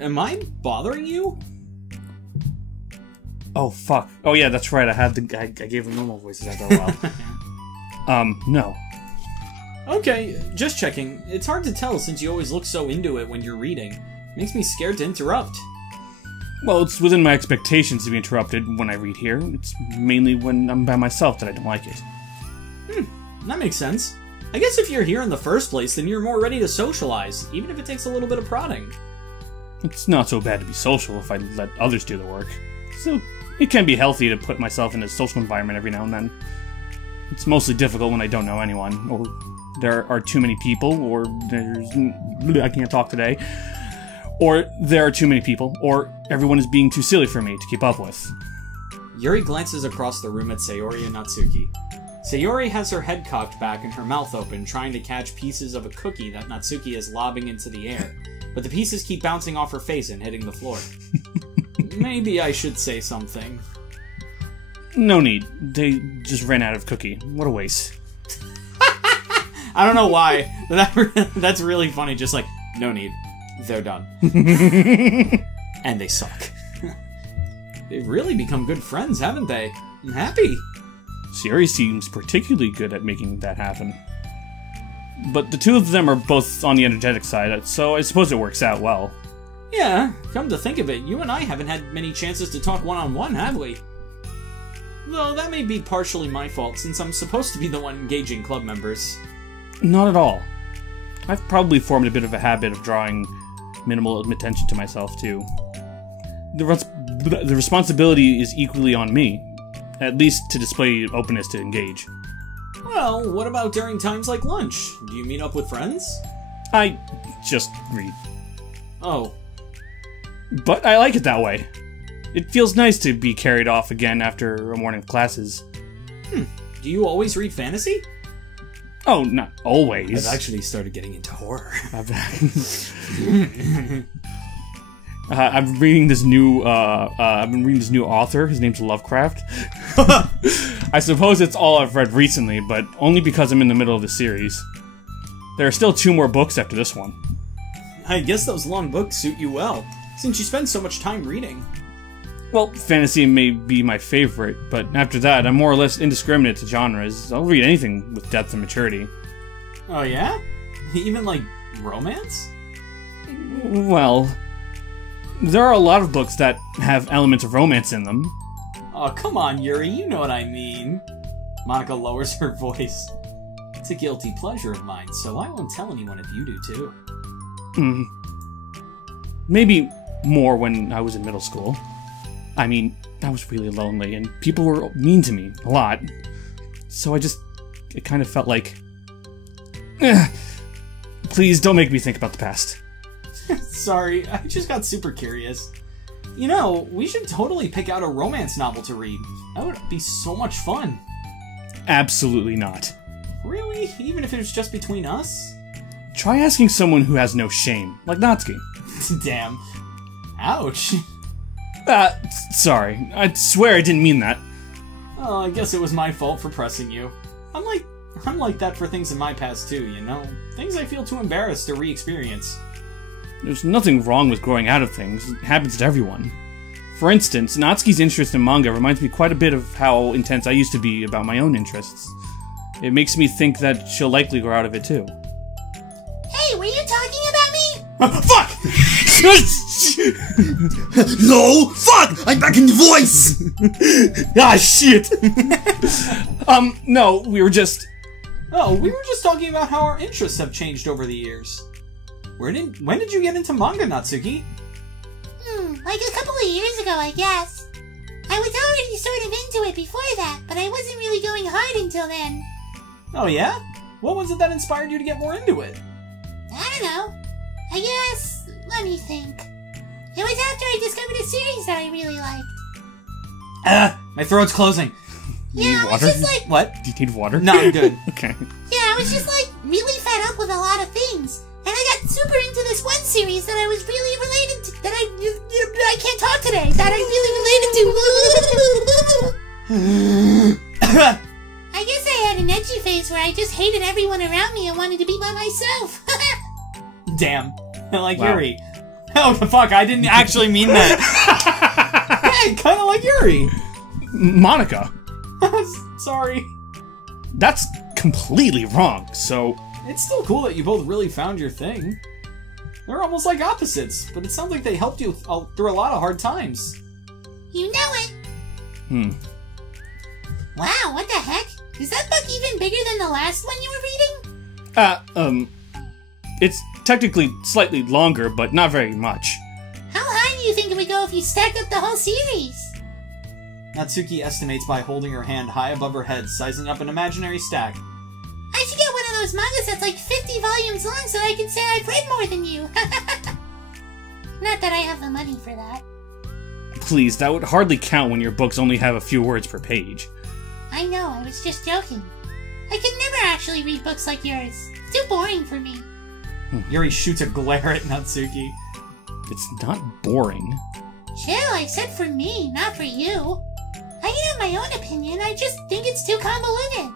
Am I bothering you? Oh, fuck. Oh, yeah, that's right. I gave them normal voices after a while. No. Okay, just checking. It's hard to tell since you always look so into it when you're reading. Makes me scared to interrupt. Well, it's within my expectations to be interrupted when I read here. It's mainly when I'm by myself that I don't like it. That makes sense. I guess if you're here in the first place, then you're more ready to socialize, even if it takes a little bit of prodding. It's not so bad to be social if I let others do the work. So, it can be healthy to put myself in a social environment every now and then. It's mostly difficult when I don't know anyone, or there are too many people, or I can't talk today. Or there are too many people, or everyone is being too silly for me to keep up with. Yuri glances across the room at Sayori and Natsuki. Sayori has her head cocked back and her mouth open, trying to catch pieces of a cookie that Natsuki is lobbing into the air. But the pieces keep bouncing off her face and hitting the floor. Maybe I should say something. No need. They just ran out of cookie. What a waste. I don't know why. That's really funny. Just like, no need. They're done. And they suck. They've really become good friends, haven't they? I'm happy. Sayori seems particularly good at making that happen. But the two of them are both on the energetic side, so I suppose it works out well. Yeah, come to think of it, you and I haven't had many chances to talk one-on-one, have we? Though that may be partially my fault, since I'm supposed to be the one engaging club members. Not at all. I've probably formed a bit of a habit of drawing minimal attention to myself, too. The responsibility is equally on me, at least to display openness to engage. Well, what about during times like lunch? Do you meet up with friends? I just read. Oh. But I like it that way. It feels nice to be carried off again after a morning of classes. Do you always read fantasy? Oh, not always. I've actually started getting into horror. I'm reading this new. I've been reading this new author. His name's Lovecraft. I suppose it's all I've read recently, but only because I'm in the middle of the series. There are still 2 more books after this one. I guess those long books suit you well, since you spend so much time reading. Well, fantasy may be my favorite, but after that, I'm more or less indiscriminate to genres. I'll read anything with depth and maturity. Oh yeah? Even, like, romance? Well, there are a lot of books that have elements of romance in them. Oh, come on, Yuri, you know what I mean. Monica lowers her voice. It's a guilty pleasure of mine, so I won't tell anyone if you do too. Maybe more when I was in middle school. I mean, I was really lonely, and people were mean to me a lot. So it kind of felt like... Please don't make me think about the past. Sorry, I just got super curious. You know, we should totally pick out a romance novel to read. That would be so much fun. Absolutely not. Really? Even if it was just between us? Try asking someone who has no shame, like Natsuki. Damn. Ouch. Sorry. I swear I didn't mean that. Oh, I guess it was my fault for pressing you. I'm like that for things in my past too, you know? Things I feel too embarrassed to re-experience. There's nothing wrong with growing out of things. It happens to everyone. For instance, Natsuki's interest in manga reminds me quite a bit of how intense I used to be about my own interests. It makes me think that she'll likely grow out of it too. Hey, were you talking about me? Fuck! No! Fuck! I'm back in the voice! Ah, shit! No, we were just... Oh, we were just talking about how our interests have changed over the years. When did you get into manga, Natsuki? Like a couple of years ago, I guess. I was already sort of into it before that, but I wasn't really going hard until then. Oh yeah? What was it that inspired you to get more into it? I don't know. I guess... let me think. It was after I discovered a series that I really liked. My throat's closing. You need I was water? just like... What? Do you need water? No, I'm good. Okay. Yeah, I was just like really fed up with a lot of things. And I got super into this one series that I was really related to, that I can't talk today, that I really related to. I guess I had an edgy phase where I just hated everyone around me and wanted to be by myself. Damn. Like Wow. Yuri. Oh, fuck, I didn't actually mean that. Hey, kind of like Yuri. Monica. Sorry. That's completely wrong, so... It's still cool that you both really found your thing. They're almost like opposites, but it sounds like they helped you through a lot of hard times. You know it. Wow, what the heck? Is that book even bigger than the last one you were reading? It's technically slightly longer, but not very much. How high do you think it would go if you stacked up the whole series? Natsuki estimates by holding her hand high above her head, sizing up an imaginary stack. I should get one of those mangas that's like 50 volumes long so I can say I've read more than you. Not that I have the money for that. Please, that would hardly count when your books only have a few words per page. I know, I was just joking. I could never actually read books like yours. It's too boring for me. Yuri shoots a glare at Natsuki. It's not boring. Chill, I said for me, not for you. I can have my own opinion, I just think it's too convoluted.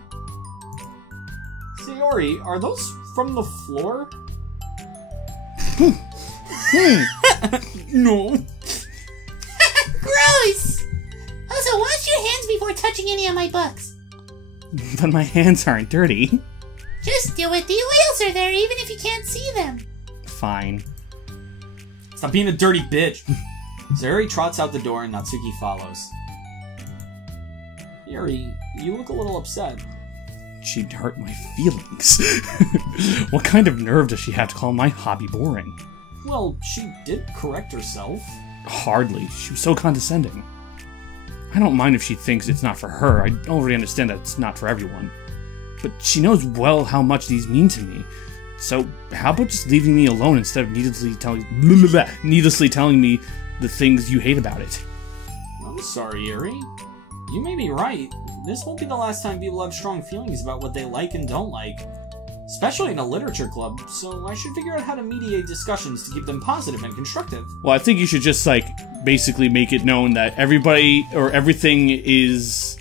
Sayori, are those from the floor? No. Gross! Also, wash your hands before touching any of my books. But my hands aren't dirty. Just do it. The oils are there even if you can't see them. Fine. Stop being a dirty bitch. Sayori trots out the door and Natsuki follows. Yuri, you look a little upset. She'd hurt my feelings. What kind of nerve does she have to call my hobby boring? Well, she did correct herself. Hardly. She was so condescending. I don't mind if she thinks it's not for her. I already understand that it's not for everyone. But she knows well how much these mean to me. So how about just leaving me alone instead of needlessly telling me the things you hate about it? I'm sorry, Yuri. You may be right. This won't be the last time people have strong feelings about what they like and don't like. Especially in a literature club, so I should figure out how to mediate discussions to keep them positive and constructive. Well, I think you should just, like, basically make it known that everybody, or everything is...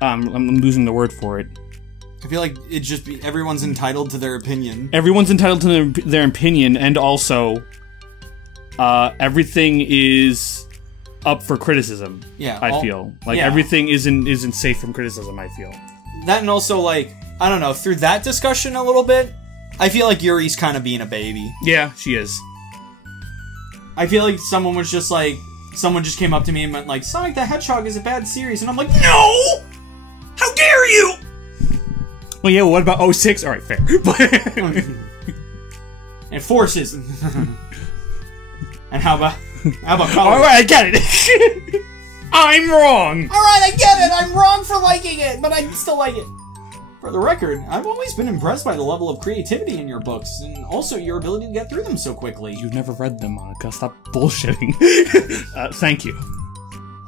I'm losing the word for it. I feel like it'd just be everyone's entitled to their opinion. Everyone's entitled to their opinion, and also, everything is up for criticism. Yeah, I feel like everything isn't safe from criticism. I feel that, and also like I don't know, through that discussion a little bit, I feel like Yuri's kind of being a baby. Yeah, she is. I feel like someone just came up to me and went like, Sonic the Hedgehog is a bad series, and I'm like, no! How dare you! Well, yeah, well, what about 06? Alright, fair. And Forces. And how about colors? Alright, I get it! I'm wrong! Alright, I get it! I'm wrong for liking it, but I still like it. For the record, I've always been impressed by the level of creativity in your books, and also your ability to get through them so quickly. You've never read them, Monica. Stop bullshitting. Thank you.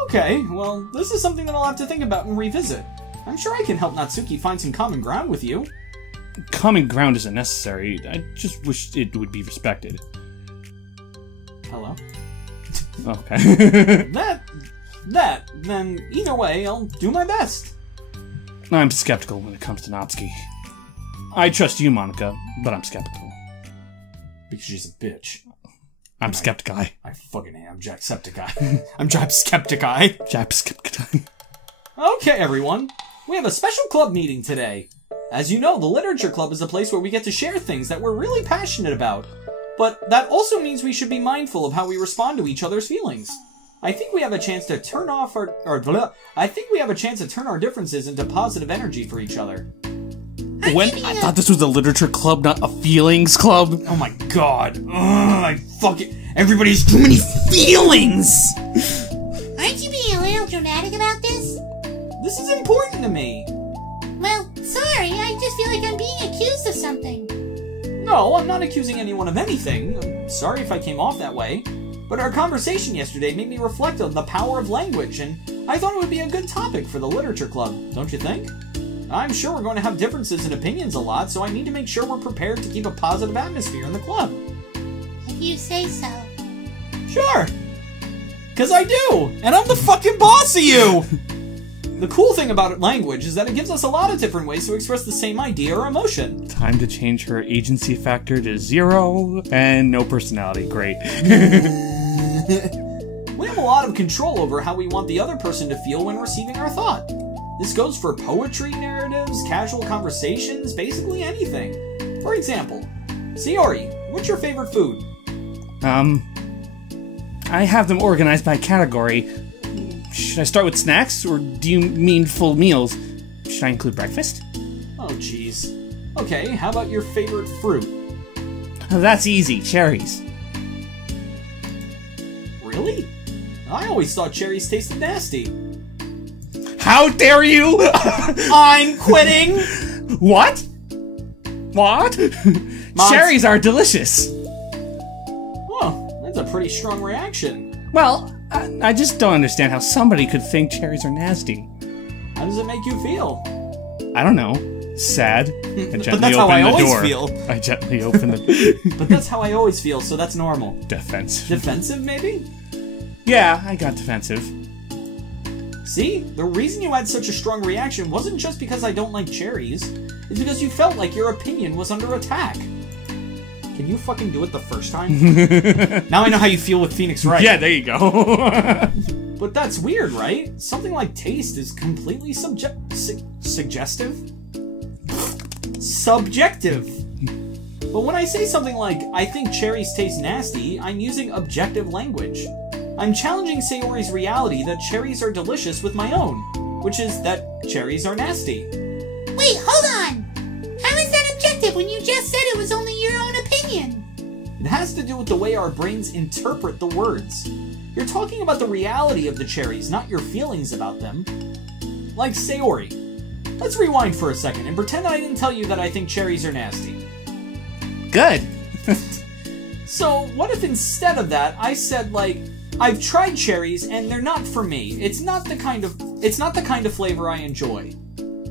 Okay, well, this is something that I'll have to think about and revisit. I'm sure I can help Natsuki find some common ground with you. Common ground isn't necessary. I just wish it would be respected. Hello? Okay. Then either way, I'll do my best. I'm skeptical when it comes to Natsuki. I trust you, Monica, but I'm skeptical. Because she's a bitch. I'm Skeptic-Eye. I fucking am Jacksepticeye. I'm Jacksepticeye. Jacksepticeye. Okay, everyone. We have a special club meeting today. As you know, the Literature Club is a place where we get to share things that we're really passionate about. But that also means we should be mindful of how we respond to each other's feelings. I think we have a chance to turn our differences into positive energy for each other. I thought this was a literature club, not a feelings club. Oh my god. Everybody's too many feelings! Aren't you being a little dramatic about this? This is important to me. Well, sorry, I just feel like I'm being accused of something. No, I'm not accusing anyone of anything. I'm sorry if I came off that way. But our conversation yesterday made me reflect on the power of language, and I thought it would be a good topic for the Literature Club, don't you think? I'm sure we're going to have differences in opinions a lot, so I need to make sure we're prepared to keep a positive atmosphere in the club. If you say so. Sure. Because I do, and I'm the fucking boss of you! The cool thing about language is that it gives us a lot of different ways to express the same idea or emotion. Time to change her agency factor to 0 and no personality. Great. We have a lot of control over how we want the other person to feel when receiving our thought. This goes for poetry, narratives, casual conversations, basically anything. For example, Sayori, what's your favorite food? I have them organized by category. Should I start with snacks, or do you mean full meals? Should I include breakfast? Oh, jeez. Okay, how about your favorite fruit? That's easy. Cherries. Really? I always thought cherries tasted nasty. How dare you! I'm quitting! What? What? Cherries are delicious. Well, that's a pretty strong reaction. Well, I just don't understand how somebody could think cherries are nasty. How does it make you feel? I don't know. Sad. I gently that's how open I the always door. feel. I gently open the But that's how I always feel, so that's normal. Defensive. Defensive, maybe? Yeah, I got defensive. See? The reason you had such a strong reaction wasn't just because I don't like cherries. It's because you felt like your opinion was under attack. Can you fucking do it the first time? Now I know how you feel with Phoenix Wright. Yeah, there you go. But that's weird, right? Something like taste is completely suggestive? Subjective. But when I say something like, I think cherries taste nasty, I'm using objective language. I'm challenging Sayori's reality that cherries are delicious with my own, which is that cherries are nasty. Wait, hold on! How is that objective when you just said it was only your own opinion? It has to do with the way our brains interpret the words. You're talking about the reality of the cherries, not your feelings about them. Like Sayori. Let's rewind for a second and pretend I didn't tell you that I think cherries are nasty. Good. So, what if instead of that, I said, like, I've tried cherries and they're not for me. It's not the kind of flavor I enjoy.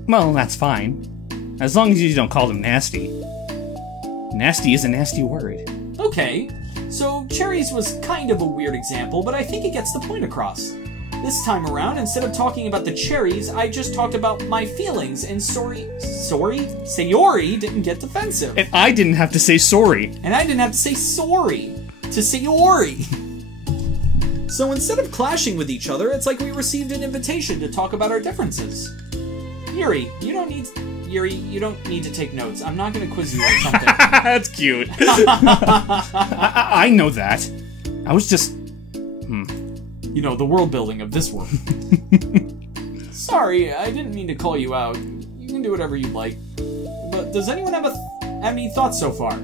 Well, that's fine. As long as you don't call them nasty. Nasty is a nasty word. Okay, so cherries was kind of a weird example, but I think it gets the point across. This time around, instead of talking about the cherries, I just talked about my feelings, and Sayori didn't get defensive. And I didn't have to say sorry. And I didn't have to say sorry to Sayori. So instead of clashing with each other, it's like we received an invitation to talk about our differences. Yuri, you don't need to take notes. I'm not going to quiz you or something. That's cute. I know that. I was just... You know, the world building of this world. Sorry, I didn't mean to call you out. You can do whatever you like. But does anyone have any thoughts so far?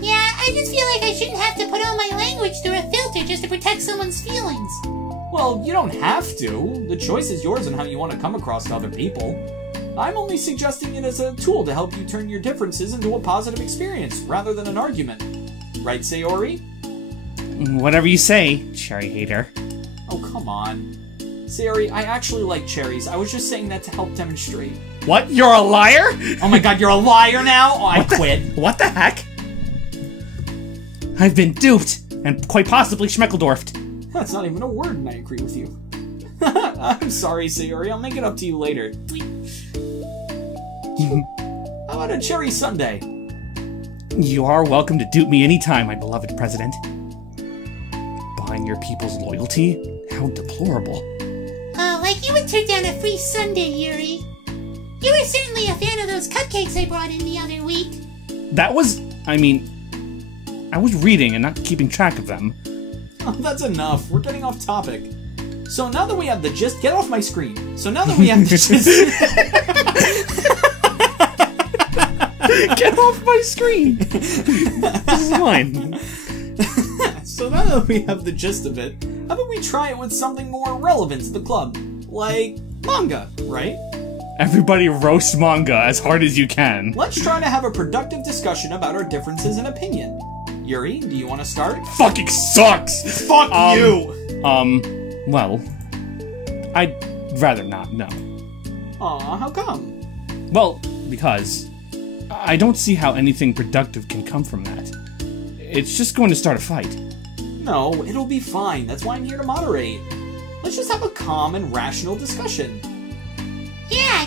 Yeah, I just feel like I shouldn't have to put all my language through a filter just to protect someone's feelings. Well, you don't have to. The choice is yours on how you want to come across to other people. I'm only suggesting it as a tool to help you turn your differences into a positive experience, rather than an argument. Right, Sayori? Whatever you say, cherry hater. Oh, come on. Sayori, I actually like cherries. I was just saying that to help demonstrate. What? You're a liar? Oh my god, you're a liar now? Oh, I quit. What the heck? I've been duped, and quite possibly schmeckledorfed. That's not even a word, and I agree with you. I'm sorry, Sayori. I'll make it up to you later. How about a cherry sundae? You are welcome to dupe me anytime, my beloved president. Buying your people's loyalty? How deplorable. Like you would turn down a free sundae, Yuri. You were certainly a fan of those cupcakes I brought in the other week. That was... I was reading and not keeping track of them. Oh, that's enough. We're getting off topic. So now that we have the gist... Get off my screen. So now that we have the gist... Get off my screen! This is mine. So now that we have the gist of it, how about we try it with something more relevant to the club? Like manga, right? Everybody roast manga as hard as you can. Let's try to have a productive discussion about our differences in opinion. Yuri, do you want to start? Fucking sucks! Fuck you! Well, I'd rather not, no. Aw, how come? Well, because I don't see how anything productive can come from that. It's just going to start a fight. No, it'll be fine. That's why I'm here to moderate. Let's just have a calm and rational discussion.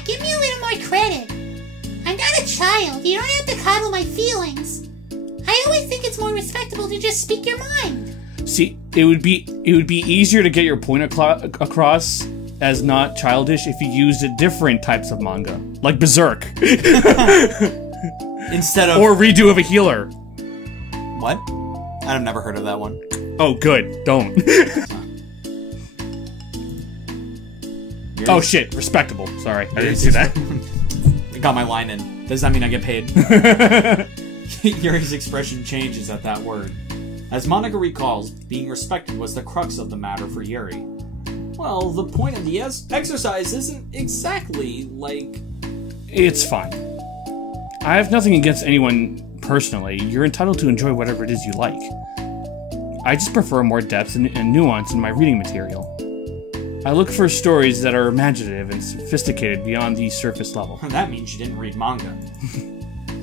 give me a little more credit. I'm not a child. You don't have to coddle my feelings. I always think it's more respectable to just speak your mind. See, it would be easier to get your point across as not childish if you used different types of manga, like Berserk, Instead of or Redo of a Healer. what? I've never heard of that one. Oh, good. Don't. Oh shit, respectable. Sorry, I didn't see that. I got my line in. Does that mean I get paid? Yuri's expression changes at that word. As Monica recalls, being respected was the crux of the matter for Yuri. Well, the point of the exercise isn't exactly like... It's fine. I have nothing against anyone personally. You're entitled to enjoy whatever it is you like. I just prefer more depth and nuance in my reading material. I look for stories that are imaginative and sophisticated beyond the surface level. That means you didn't read manga.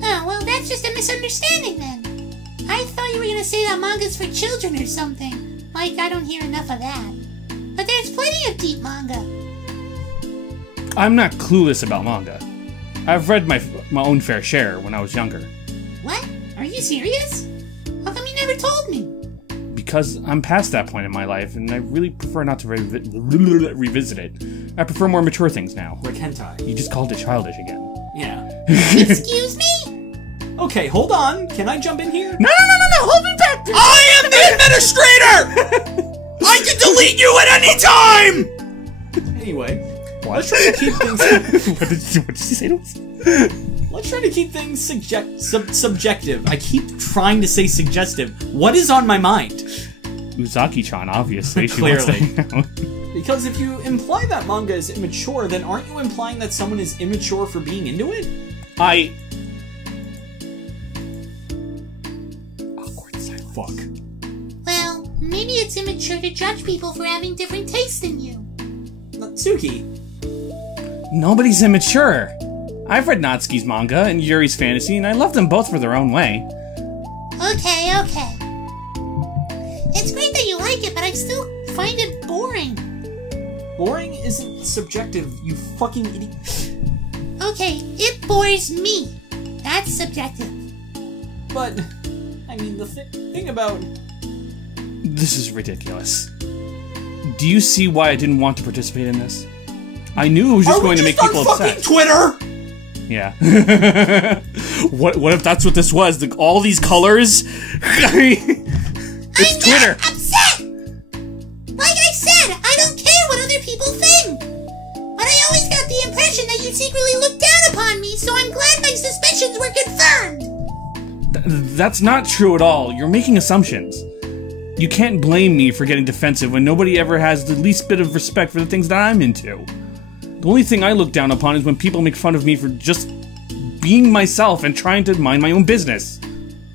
Oh, well, that's just a misunderstanding then. I thought you were gonna say that manga's for children or something. Like, I don't hear enough of that. But there's plenty of deep manga. I'm not clueless about manga. I've read my own fair share when I was younger. What? Are you serious? How come you never told me? Because I'm past that point in my life, and I really prefer not to revisit it. I prefer more mature things now. Like hentai. You just called it childish again. Yeah. Excuse me? Okay, hold on. Can I jump in here? No, hold me back! I am the administrator! I can delete you at any time! Anyway, What? let's try to keep things... what did she say to us? Let's try to keep things subjective. I keep trying to say suggestive. What is on my mind? Uzaki-chan, obviously. Clearly. She wants to hang out. Because if you imply that manga is immature, then aren't you implying that someone is immature for being into it? Awkward silence. Fuck. Well, maybe it's immature to judge people for having different tastes than you. Natsuki. Nobody's immature. I've read Natsuki's manga and Yuri's fantasy, and I love them both for their own way. Okay. It's great that you like it, but I still find it boring. Boring isn't subjective, you fucking idiot. Okay, it bores me. That's subjective. But, I mean, the thing about... This is ridiculous. Do you see why I didn't want to participate in this? I knew it was just going to make people upset. Twitter? Yeah. What if that's what this was? All these colors? It's Twitter! Not upset! Like I said, I don't care what other people think! But I always got the impression that you secretly looked down upon me, so I'm glad my suspicions were confirmed! That's not true at all. You're making assumptions. You can't blame me for getting defensive when nobody ever has the least bit of respect for the things that I'm into. The only thing I look down upon is when people make fun of me for just being myself and trying to mind my own business.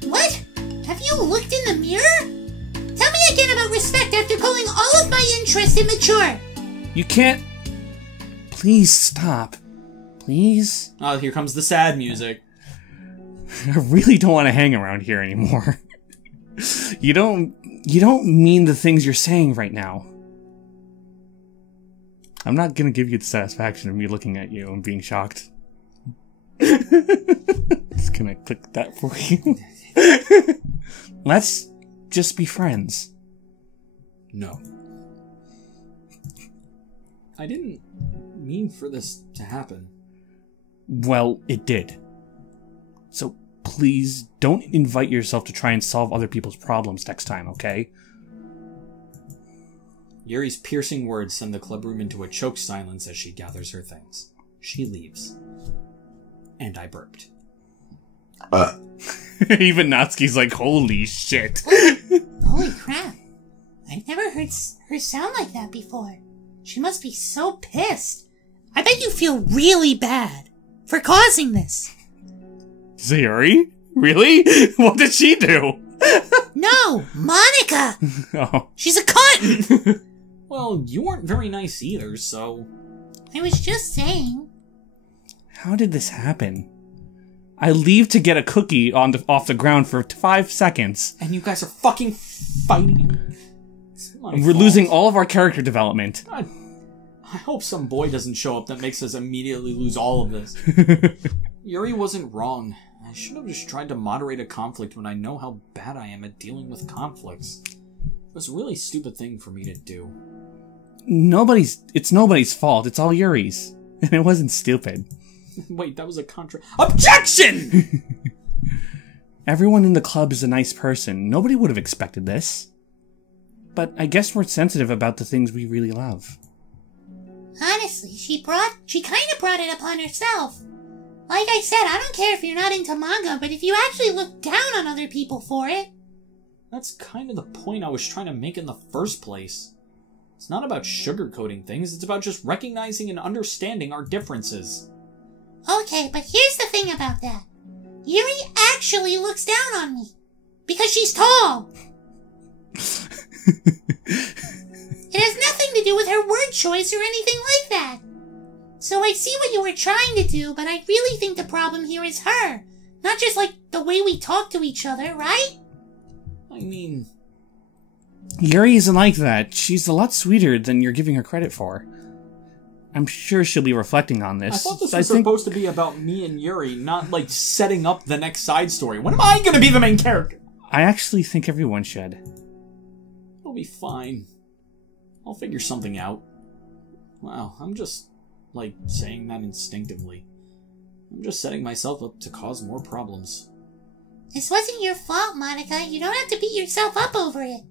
What? Have you looked in the mirror? Tell me again about respect after calling all of my interests immature! You can't... Please stop. Please? Oh, here comes the sad music. I really don't want to hang around here anymore. You don't mean the things you're saying right now. I'm not gonna give you the satisfaction of me looking at you and being shocked. Just gonna click that for you. Let's just be friends. No. I didn't mean for this to happen. Well, it did. So please don't invite yourself to try and solve other people's problems next time, okay? Yuri's piercing words send the clubroom into a choked silence as she gathers her things. She leaves. And I burped. Even Natsuki's like, holy shit. Holy crap. I've never heard her sound like that before. She must be so pissed. I bet you feel really bad for causing this. Sayori? Really? What did she do? No, Monica! Oh. She's a cunt! Well, you weren't very nice either, so... I was just saying. How did this happen? I leave to get a cookie off the ground for 5 seconds. And you guys are fucking fighting. We're losing all of our character development. God. I hope some boy doesn't show up that makes us immediately lose all of this. Yuri wasn't wrong. I should have just tried to moderate a conflict when I know how bad I am at dealing with conflicts. It was a really stupid thing for me to do. It's nobody's fault. It's all Yuri's. And it wasn't stupid. Wait, that was a Objection! Everyone in the club is a nice person. Nobody would have expected this. But I guess we're sensitive about the things we really love. Honestly, she kind of brought it upon herself. Like I said, I don't care if you're not into manga, but if you actually look down on other people for it... That's kind of the point I was trying to make in the first place. It's not about sugarcoating things, it's about just recognizing and understanding our differences. Okay, but here's the thing about that. Yuri actually looks down on me. Because she's tall. It has nothing to do with her word choice or anything like that. So I see what you were trying to do, but I really think the problem here is her. Not just like the way we talk to each other, right? I mean... Yuri isn't like that. She's a lot sweeter than you're giving her credit for. I'm sure she'll be reflecting on this. I thought this was supposed to be about me and Yuri, not like setting up the next side story. When am I gonna be the main character? I actually think everyone should. It'll be fine. I'll figure something out. Wow, I'm just, like, saying that instinctively. I'm just setting myself up to cause more problems. This wasn't your fault, Monica. You don't have to beat yourself up over it.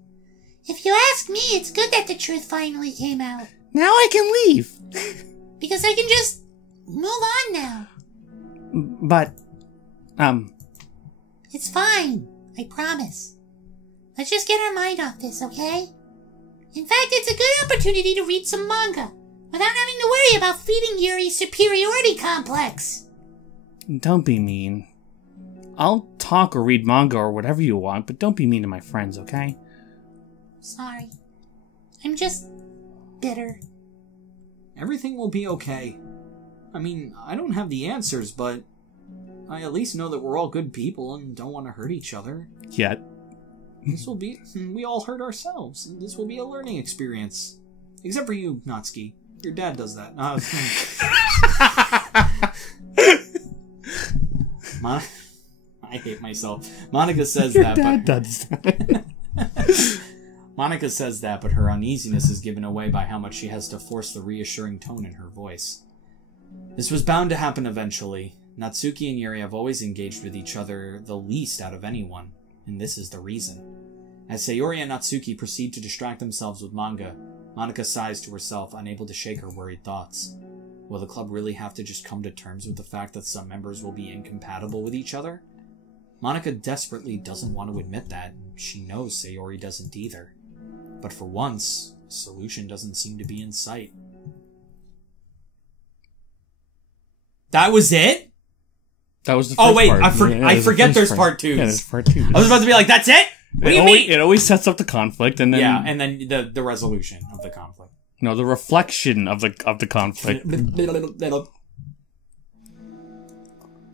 If you ask me, it's good that the truth finally came out. Now I can leave! Because I can just move on now. But, It's fine. I promise. Let's just get our mind off this, okay? In fact, it's a good opportunity to read some manga, without having to worry about feeding Yuri's superiority complex. Don't be mean. I'll talk or read manga or whatever you want, but don't be mean to my friends, okay? Sorry. I'm just bitter. Everything will be okay. I mean, I don't have the answers, but I at least know that we're all good people and don't want to hurt each other. Yet. This will be... We all hurt ourselves. And this will be a learning experience. Except for you, Natsuki. Your dad does that. I hate myself. Monica says Your that, dad but... does that. Monica says that, but her uneasiness is given away by how much she has to force the reassuring tone in her voice. This was bound to happen eventually. Natsuki and Yuri have always engaged with each other the least out of anyone, and this is the reason. As Sayori and Natsuki proceed to distract themselves with manga, Monica sighs to herself, unable to shake her worried thoughts. Will the club really have to just come to terms with the fact that some members will be incompatible with each other? Monica desperately doesn't want to admit that, and she knows Sayori doesn't either. But for once, a solution doesn't seem to be in sight. That was it? That was the first part. I forget there's part 2. Yeah, there's part 2. I was about to be like, that's it? What do you mean? It always sets up the conflict, and then... Yeah, and then the resolution of the conflict. No, the reflection of the conflict.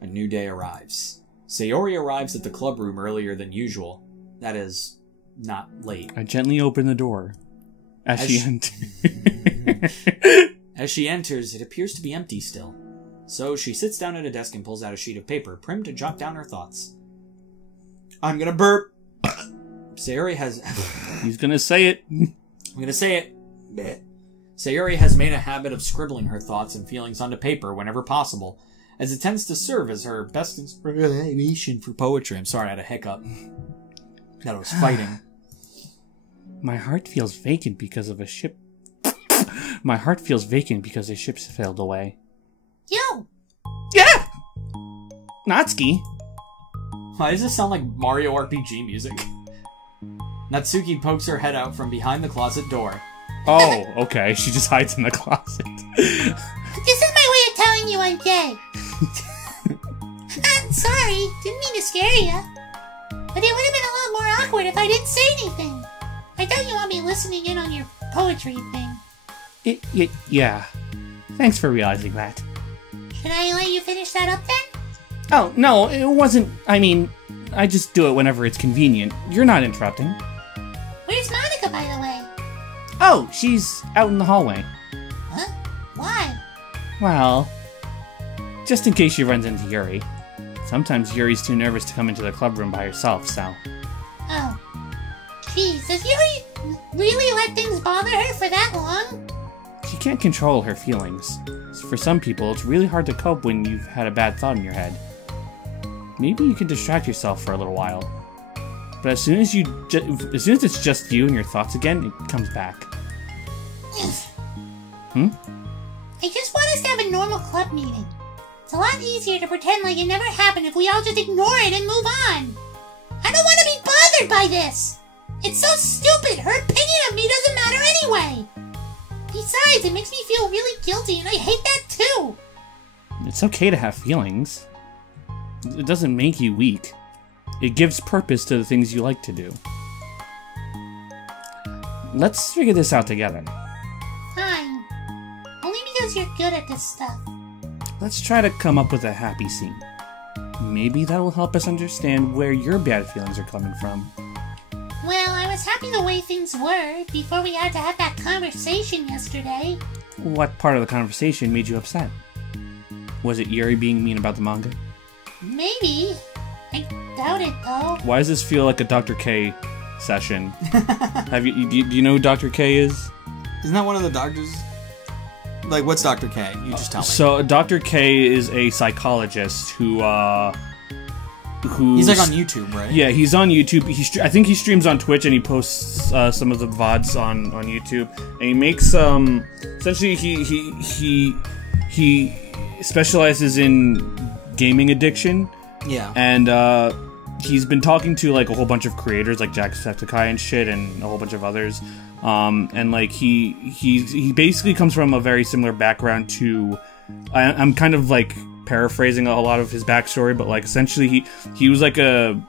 A new day arrives. Sayori arrives at the club room earlier than usual. That is, not late. I gently open the door. As she enters... As she enters, it appears to be empty still. So she sits down at a desk and pulls out a sheet of paper, prim to jot down her thoughts. I'm gonna burp. Sayori has... He's gonna say it. I'm gonna say it. Sayori has made a habit of scribbling her thoughts and feelings onto paper whenever possible, as it tends to serve as her best inspiration for poetry. I'm sorry, I had a hiccup. That I was fighting. My heart feels vacant because of a ship... My heart feels vacant because a ship's sailed away. Yo! Yeah! Natsuki. Why does this sound like Mario RPG music? Natsuki pokes her head out from behind the closet door. Oh, okay. She just hides in the closet. This is my way of telling you I'm gay. I'm sorry. Didn't mean to scare you. But it would have been a lot more awkward if I didn't say anything. I thought you want me listening in on your poetry thing. Yeah. Thanks for realizing that. Should I let you finish that up then? Oh, no, it wasn't... I mean, I just do it whenever it's convenient. You're not interrupting. Where's Monica, by the way? Oh, she's out in the hallway. Huh? Why? Well, just in case she runs into Yuri. Sometimes Yuri's too nervous to come into the club room by herself, so... Oh. Jeez, does Yuri really let things bother her for that long? She can't control her feelings. For some people, it's really hard to cope when you've had a bad thought in your head. Maybe you can distract yourself for a little while. But as soon as it's just you and your thoughts again, it comes back. I just want us to have a normal club meeting. It's a lot easier to pretend like it never happened if we all just ignore it and move on. I don't want to be bothered by this. It's so stupid. Her opinion of me doesn't matter anyway. Besides, it makes me feel really guilty, and I hate that too. It's okay to have feelings. It doesn't make you weak. It gives purpose to the things you like to do. Let's figure this out together. Fine. Only because you're good at this stuff. Let's try to come up with a happy scene. Maybe that will help us understand where your bad feelings are coming from. Well, I was happy the way things were before we had to have that conversation yesterday. What part of the conversation made you upset? Was it Yuri being mean about the manga? Maybe. I doubt it, though. Why does this feel like a Dr. K session? Do you know who Dr. K is? Isn't that one of the doctors? Like, what's Dr. K? You just tell me. So, Dr. K is a psychologist who he's like on YouTube, right? Yeah, he's on YouTube. I think he streams on Twitch and he posts some of the VODs on YouTube. And he makes essentially he specializes in gaming addiction. Yeah. And he's been talking to like a whole bunch of creators like Jacksepticeye and shit and a whole bunch of others. And like he basically comes from a very similar background to I'm kind of like paraphrasing a lot of his backstory, but like essentially he was like a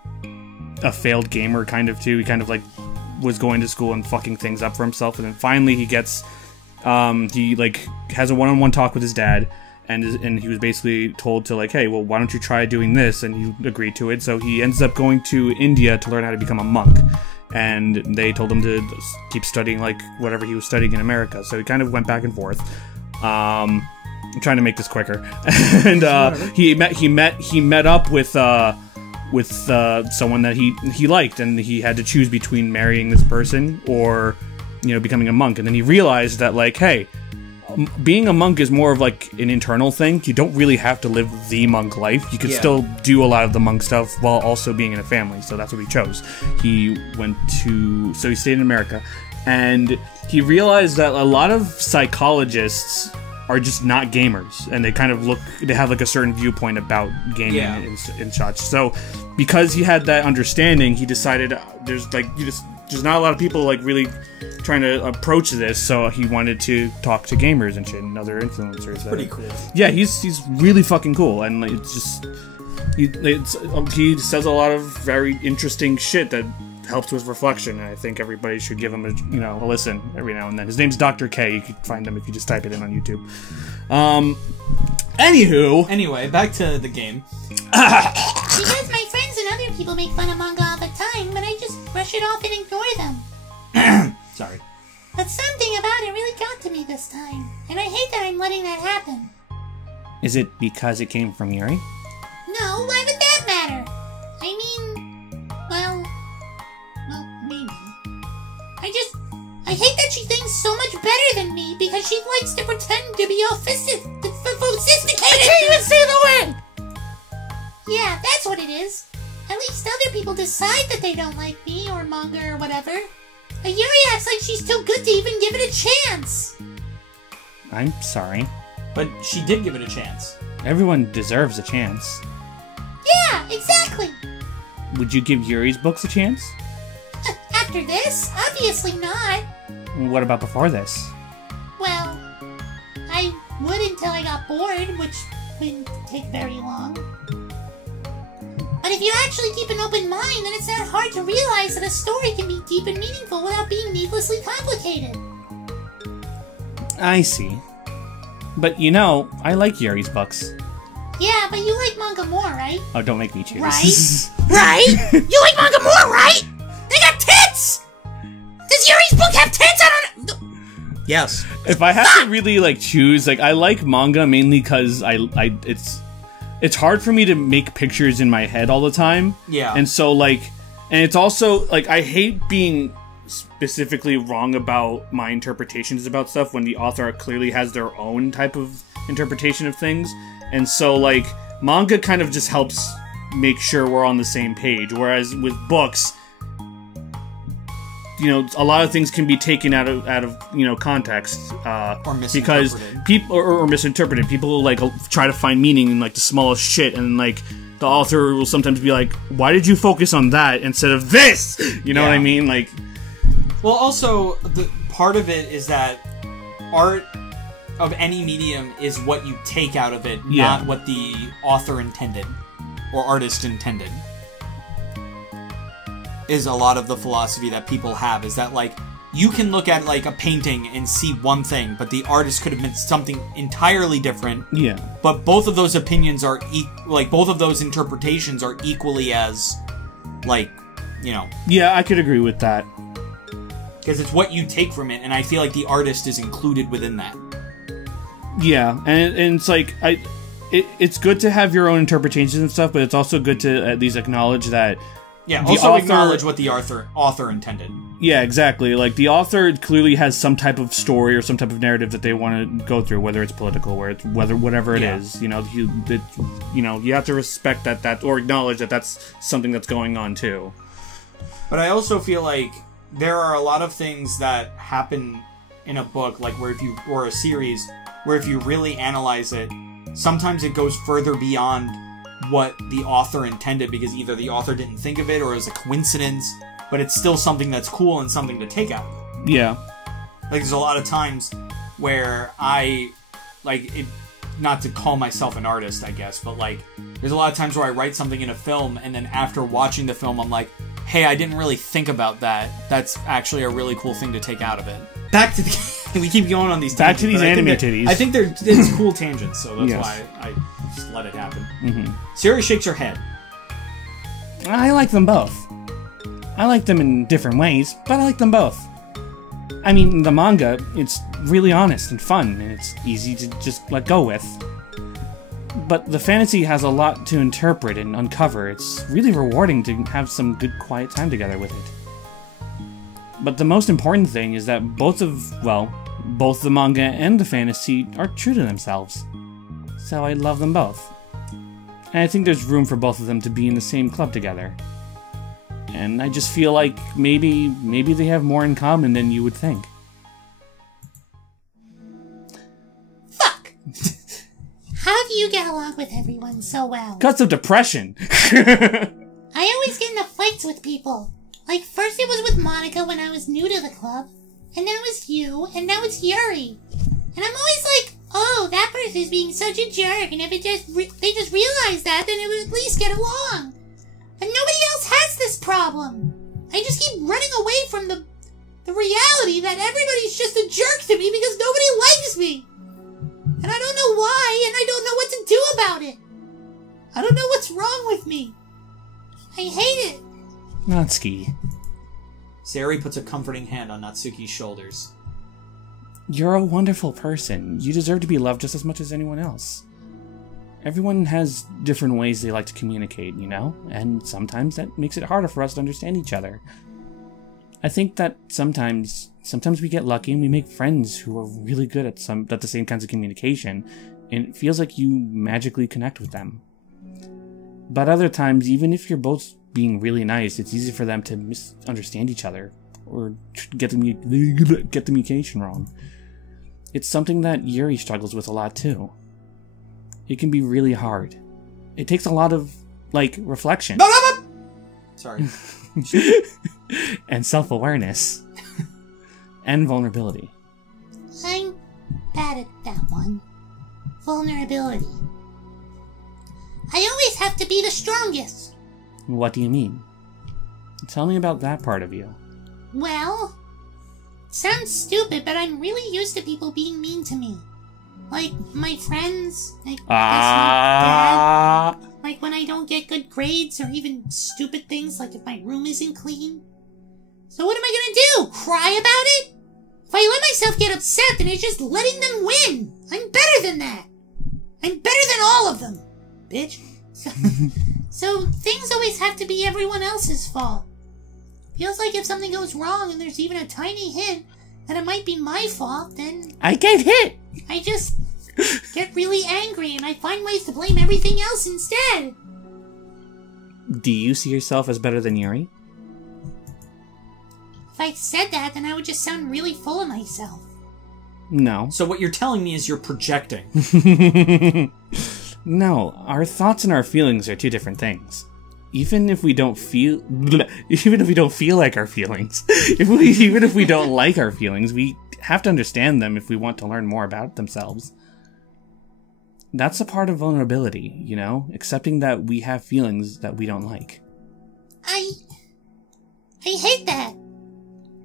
failed gamer kind of too. He kind of like was going to school and fucking things up for himself, and then finally he gets he like has a one-on-one talk with his dad, and he was basically told to like, hey, well, why don't you try doing this? And he agreed to it. So he ends up going to India to learn how to become a monk, and they told him to keep studying like whatever he was studying in America. So he kind of went back and forth. I'm trying to make this quicker. And he met up with someone that he liked, and he had to choose between marrying this person or, you know, becoming a monk. And then he realized that like, hey, being a monk is more of like an internal thing. You don't really have to live the monk life. You could still do a lot of the monk stuff while also being in a family. So that's what he chose. He stayed in America, and he realized that a lot of psychologists are just not gamers, and they kind of they have like a certain viewpoint about gaming and such. So because he had that understanding, he decided there's not a lot of people like really trying to approach this, so he wanted to talk to gamers and shit and other influencers. That's pretty cool. Yeah, he's really fucking cool, and like, it's just he says a lot of very interesting shit that helps with reflection, and I think everybody should give him a listen every now and then. His name's Dr. K. You can find him if you just type it in on YouTube. Anyway, back to the game. Because my friends and other people make fun of manga all the time, but I just brush it off and ignore them. Sorry. But something about it really got to me this time, and I hate that I'm letting that happen. Is it because it came from Yuri? No, why would that matter? I mean, well, maybe. I hate that she thinks so much better than me because she likes to pretend to be all sophisticated. I can't even say the word! Yeah, that's what it is. At least other people decide that they don't like me or manga or whatever. But Yuri acts like she's too good to even give it a chance. I'm sorry. But she did give it a chance. Everyone deserves a chance. Yeah, exactly. Would you give Yuri's books a chance? After this? Obviously not. What about before this? Well, I would until I got bored, which wouldn't take very long. But if you actually keep an open mind, then it's not hard to realize that a story can be deep and meaningful without being needlessly complicated. I see. But you know, I like Yuri's books. Yeah, but you like manga more, right? Oh, don't make me choose. Right? Right? You like manga more, right? They got tits! Does Yuri's book have tits? I don't know. Yes. If I have to really like choose, like I like manga mainly because it's hard for me to make pictures in my head all the time. Yeah. And so like, and it's also like I hate being specifically wrong about my interpretations about stuff when the author clearly has their own type of interpretation of things. And so like manga kind of just helps make sure we're on the same page, whereas with books, you know, a lot of things can be taken out of you know, context, Or misinterpreted. because people or misinterpreted. People like try to find meaning in like the smallest shit, and like the author will sometimes be like, "Why did you focus on that instead of this?" You know what I mean? Like, well, also the part of it is that art of any medium is what you take out of it, not what the author intended or artist intended. Is a lot of the philosophy that people have, is that like you can look at like a painting and see one thing, but the artist could have meant something entirely different. yeah, But both of those opinions are like both of those interpretations are equally as like, you know, yeah, I could agree with that. because it's what you take from it, and I feel like the artist is included within that. Yeah, and it's like it's good to have your own interpretations and stuff, but it's also good to at least acknowledge that. Yeah, The also author- acknowledge what the author intended. Yeah, exactly. Like, the author clearly has some type of story or some type of narrative that they want to go through, whether it's political, whatever it is. You know, you have to respect that or acknowledge that that's something that's going on too. But I also feel like there are a lot of things that happen in a book, like or a series, where if you really analyze it, sometimes it goes further beyond what the author intended, because either the author didn't think of it or it was a coincidence, but it's still something that's cool and something to take out of it. Yeah. Like, there's a lot of times where not to call myself an artist, I guess, but like, there's a lot of times where I write something in a film, and then after watching the film, I'm like, hey, I didn't really think about that. That's actually a really cool thing to take out of it. Back to the... we keep going on these Back to tangents, these but anime titties. I think it's cool tangents, so that's Yes. why I just let it happen. Mm-hmm. Siri shakes her head. I like them both. I like them in different ways, but I like them both. I mean, the manga, it's really honest and fun, and it's easy to just let go with. But the fantasy has a lot to interpret and uncover. It's really rewarding to have some good quiet time together with it. But the most important thing is that both the manga and the fantasy are true to themselves. So I love them both. And I think there's room for both of them to be in the same club together. And I just feel like maybe they have more in common than you would think. Fuck! How do you get along with everyone so well? Cuts of depression! I always get into fights with people. Like, first it was with Monica when I was new to the club, and then it was you, and now it's Yuri. And I'm always like, oh, that person's being such a jerk, and if they just realize that, then it would at least get along. And nobody else has this problem. I just keep running away from the reality that everybody's just a jerk to me because nobody likes me. And I don't know why, and I don't know what to do about it. I don't know what's wrong with me. I hate it. Natsuki, Sari puts a comforting hand on Natsuki's shoulders. you're a wonderful person. You deserve to be loved just as much as anyone else. Everyone has different ways they like to communicate, you know? And sometimes that makes it harder for us to understand each other. I think that sometimes we get lucky and we make friends who are really good at the same kinds of communication, and it feels like you magically connect with them. But other times, even if you're both being really nice, it's easy for them to misunderstand each other or get the communication wrong. It's something that Yuri struggles with a lot too. It can be really hard. It takes a lot of, reflection. Sorry. And self-awareness. And vulnerability. I'm bad at that one. Vulnerability. I always have to be the strongest. What do you mean? Tell me about that part of you. Well, sounds stupid, but I'm really used to people being mean to me. Like, my friends, my dad. Like, when I don't get good grades, or even stupid things, like if my room isn't clean. So what am I gonna do? Cry about it? If I let myself get upset, then it's just letting them win. I'm better than that. I'm better than all of them, bitch. So things always have to be everyone else's fault. Feels like if something goes wrong and there's even a tiny hint that it might be my fault, then I get hit! I just get really angry and I find ways to blame everything else instead. Do you see yourself as better than Yuri? If I said that, then I would just sound really full of myself. No. So what you're telling me is you're projecting. No, our thoughts and our feelings are two different things. Even if we don't feel, even if we don't feel like our feelings, even if we don't like our feelings, we have to understand them if we want to learn more about themselves. That's a part of vulnerability, you know? Accepting that we have feelings that we don't like. I hate that.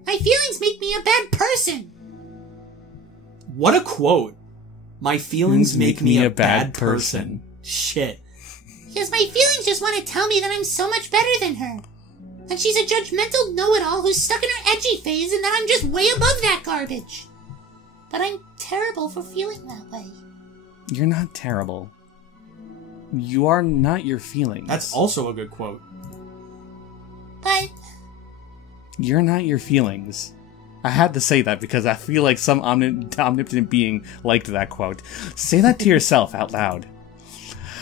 My feelings make me a bad person. What a quote. My feelings make me a bad person. Shit. Because my feelings just want to tell me that I'm so much better than her. That she's a judgmental know-it-all who's stuck in her edgy phase and that I'm just way above that garbage. But I'm terrible for feeling that way. You're not terrible. You are not your feelings. That's also a good quote. But You're not your feelings. I had to say that because I feel like some omnipotent being liked that quote. Say that to yourself out loud.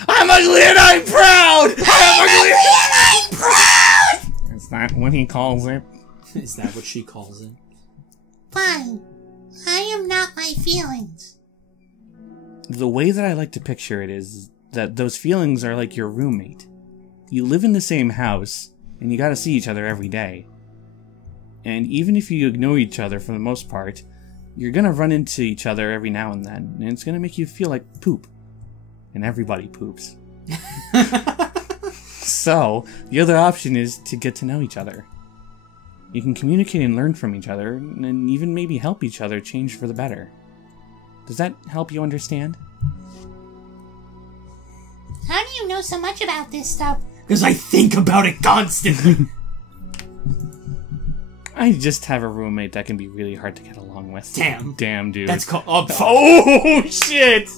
I'm ugly and I'm proud! I'm ugly and I'm proud! Is that what he calls it? Is that what she calls it? fine. I am not my feelings. The way that I like to picture it is that those feelings are like your roommate. You live in the same house, and you gotta see each other every day. And even if you ignore each other for the most part, you're gonna run into each other every now and then, and it's gonna make you feel like poop. And everybody poops. So, the other option is to get to know each other. You can communicate and learn from each other, and even maybe help each other change for the better. Does that help you understand? How do you know so much about this stuff? Because I think about it constantly. I just have a roommate that can be really hard to get along with. Damn, dude. That's called... Oh, shit!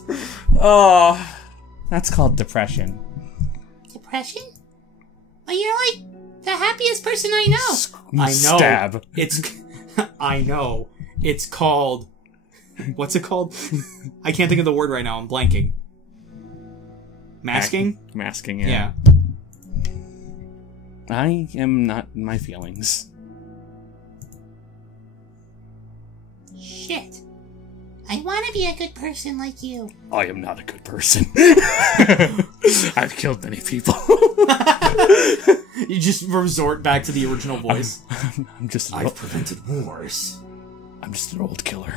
Oh, that's called depression. Depression? Well, you're like the happiest person I know. I know. Stab. It's... I know. It's called... What's it called? I can't think of the word right now. I'm blanking. Masking? Masking, yeah. I am not my feelings. Shit. I want to be a good person like you. I am not a good person. I've killed many people. You just resort back to the original voice. I'm just I've prevented wars. I'm just an old killer.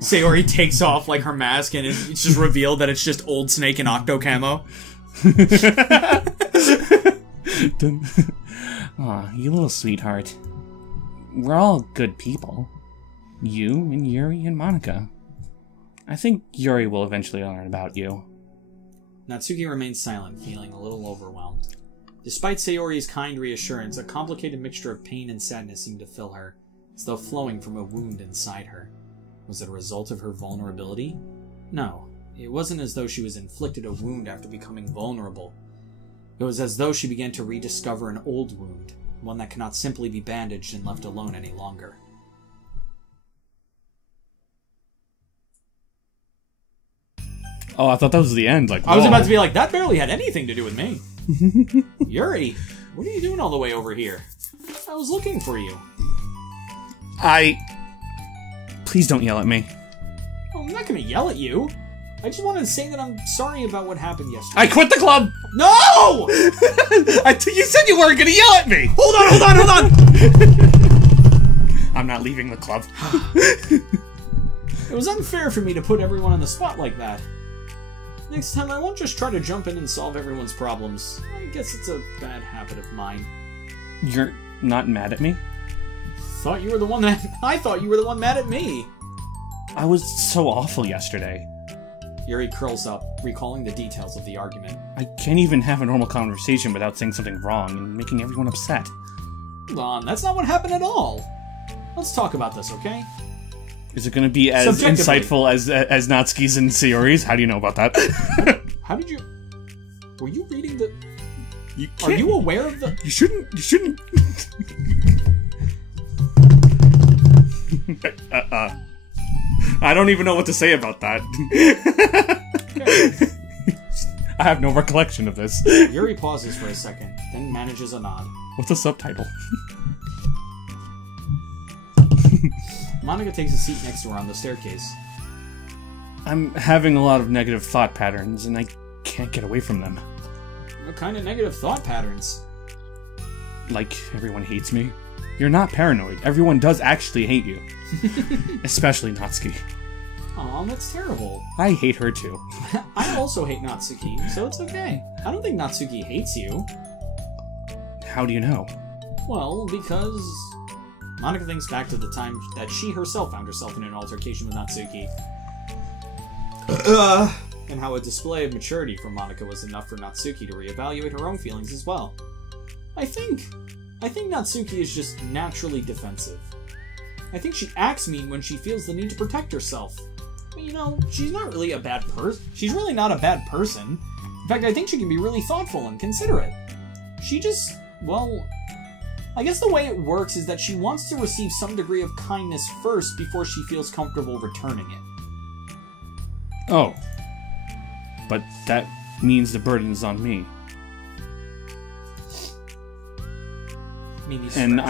Sayori takes off like her mask and it's just revealed that it's just Old Snake and Octo Camo. Aw, you little sweetheart. We're all good people. You and Yuri and Monica. I think Yuri will eventually learn about you. Natsuki remains silent, feeling a little overwhelmed. Despite Sayori's kind reassurance, a complicated mixture of pain and sadness seemed to fill her, as though flowing from a wound inside her. Was it a result of her vulnerability? No, it wasn't as though she was inflicted a wound after becoming vulnerable. It was as though she began to rediscover an old wound, one that cannot simply be bandaged and left alone any longer. Oh, I thought that was the end. Like, I was about to be like, that barely had anything to do with me. Yuri, what are you doing all the way over here? I was looking for you. Please don't yell at me. Oh, I'm not gonna yell at you. I just wanted to say that I'm sorry about what happened yesterday. I quit the club! No! You said you weren't gonna yell at me! Hold on! I'm not leaving the club. It was unfair for me to put everyone on the spot like that. Next time I won't just try to jump in and solve everyone's problems. I guess it's a bad habit of mine. You're not mad at me? I thought you were the one mad at me. I was so awful yesterday. Yuri curls up, recalling the details of the argument. I can't even have a normal conversation without saying something wrong and making everyone upset. Hold on, that's not what happened at all. Let's talk about this, okay? Is it going to be as insightful as Natsuki's and Sayori's? How do you know about that? How did you... Were you reading the... You Are you aware of the... You shouldn't... I don't even know what to say about that. I have no recollection of this. Yuri pauses for a second, then manages a nod. What's the subtitle? Monica takes a seat next to her on the staircase. I'm having a lot of negative thought patterns, and I can't get away from them. What kind of negative thought patterns? Like, everyone hates me? You're not paranoid. Everyone does actually hate you. Especially Natsuki. Aw, that's terrible. I hate her too. I also hate Natsuki, so it's okay. I don't think Natsuki hates you. How do you know? Well, because... Monica thinks back to the time that she herself found herself in an altercation with Natsuki. And how a display of maturity from Monica was enough for Natsuki to reevaluate her own feelings as well. I think Natsuki is just naturally defensive. I think she acts mean when she feels the need to protect herself. But, you know, she's not really a bad person. She's really not a bad person. In fact, I think she can be really thoughtful and considerate. She just, well... I guess the way it works is that she wants to receive some degree of kindness first before she feels comfortable returning it. Oh. But that means the burden is on me. And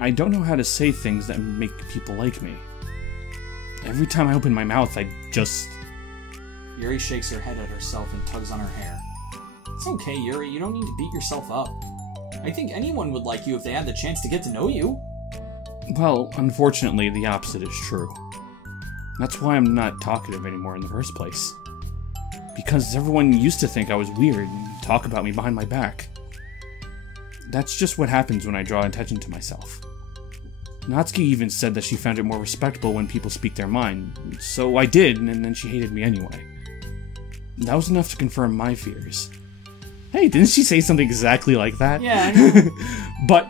I don't know how to say things that make people like me. Every time I open my mouth, I just... Yuri shakes her head at herself and tugs on her hair. It's okay, Yuri. You don't need to beat yourself up. I think anyone would like you if they had the chance to get to know you. Well, unfortunately, the opposite is true. That's why I'm not talkative anymore in the first place. Because everyone used to think I was weird and talk about me behind my back. That's just what happens when I draw attention to myself. Natsuki even said that she found it more respectable when people speak their mind, so I did, and then she hated me anyway. That was enough to confirm my fears. Hey, didn't she say something exactly like that? Yeah, I know. But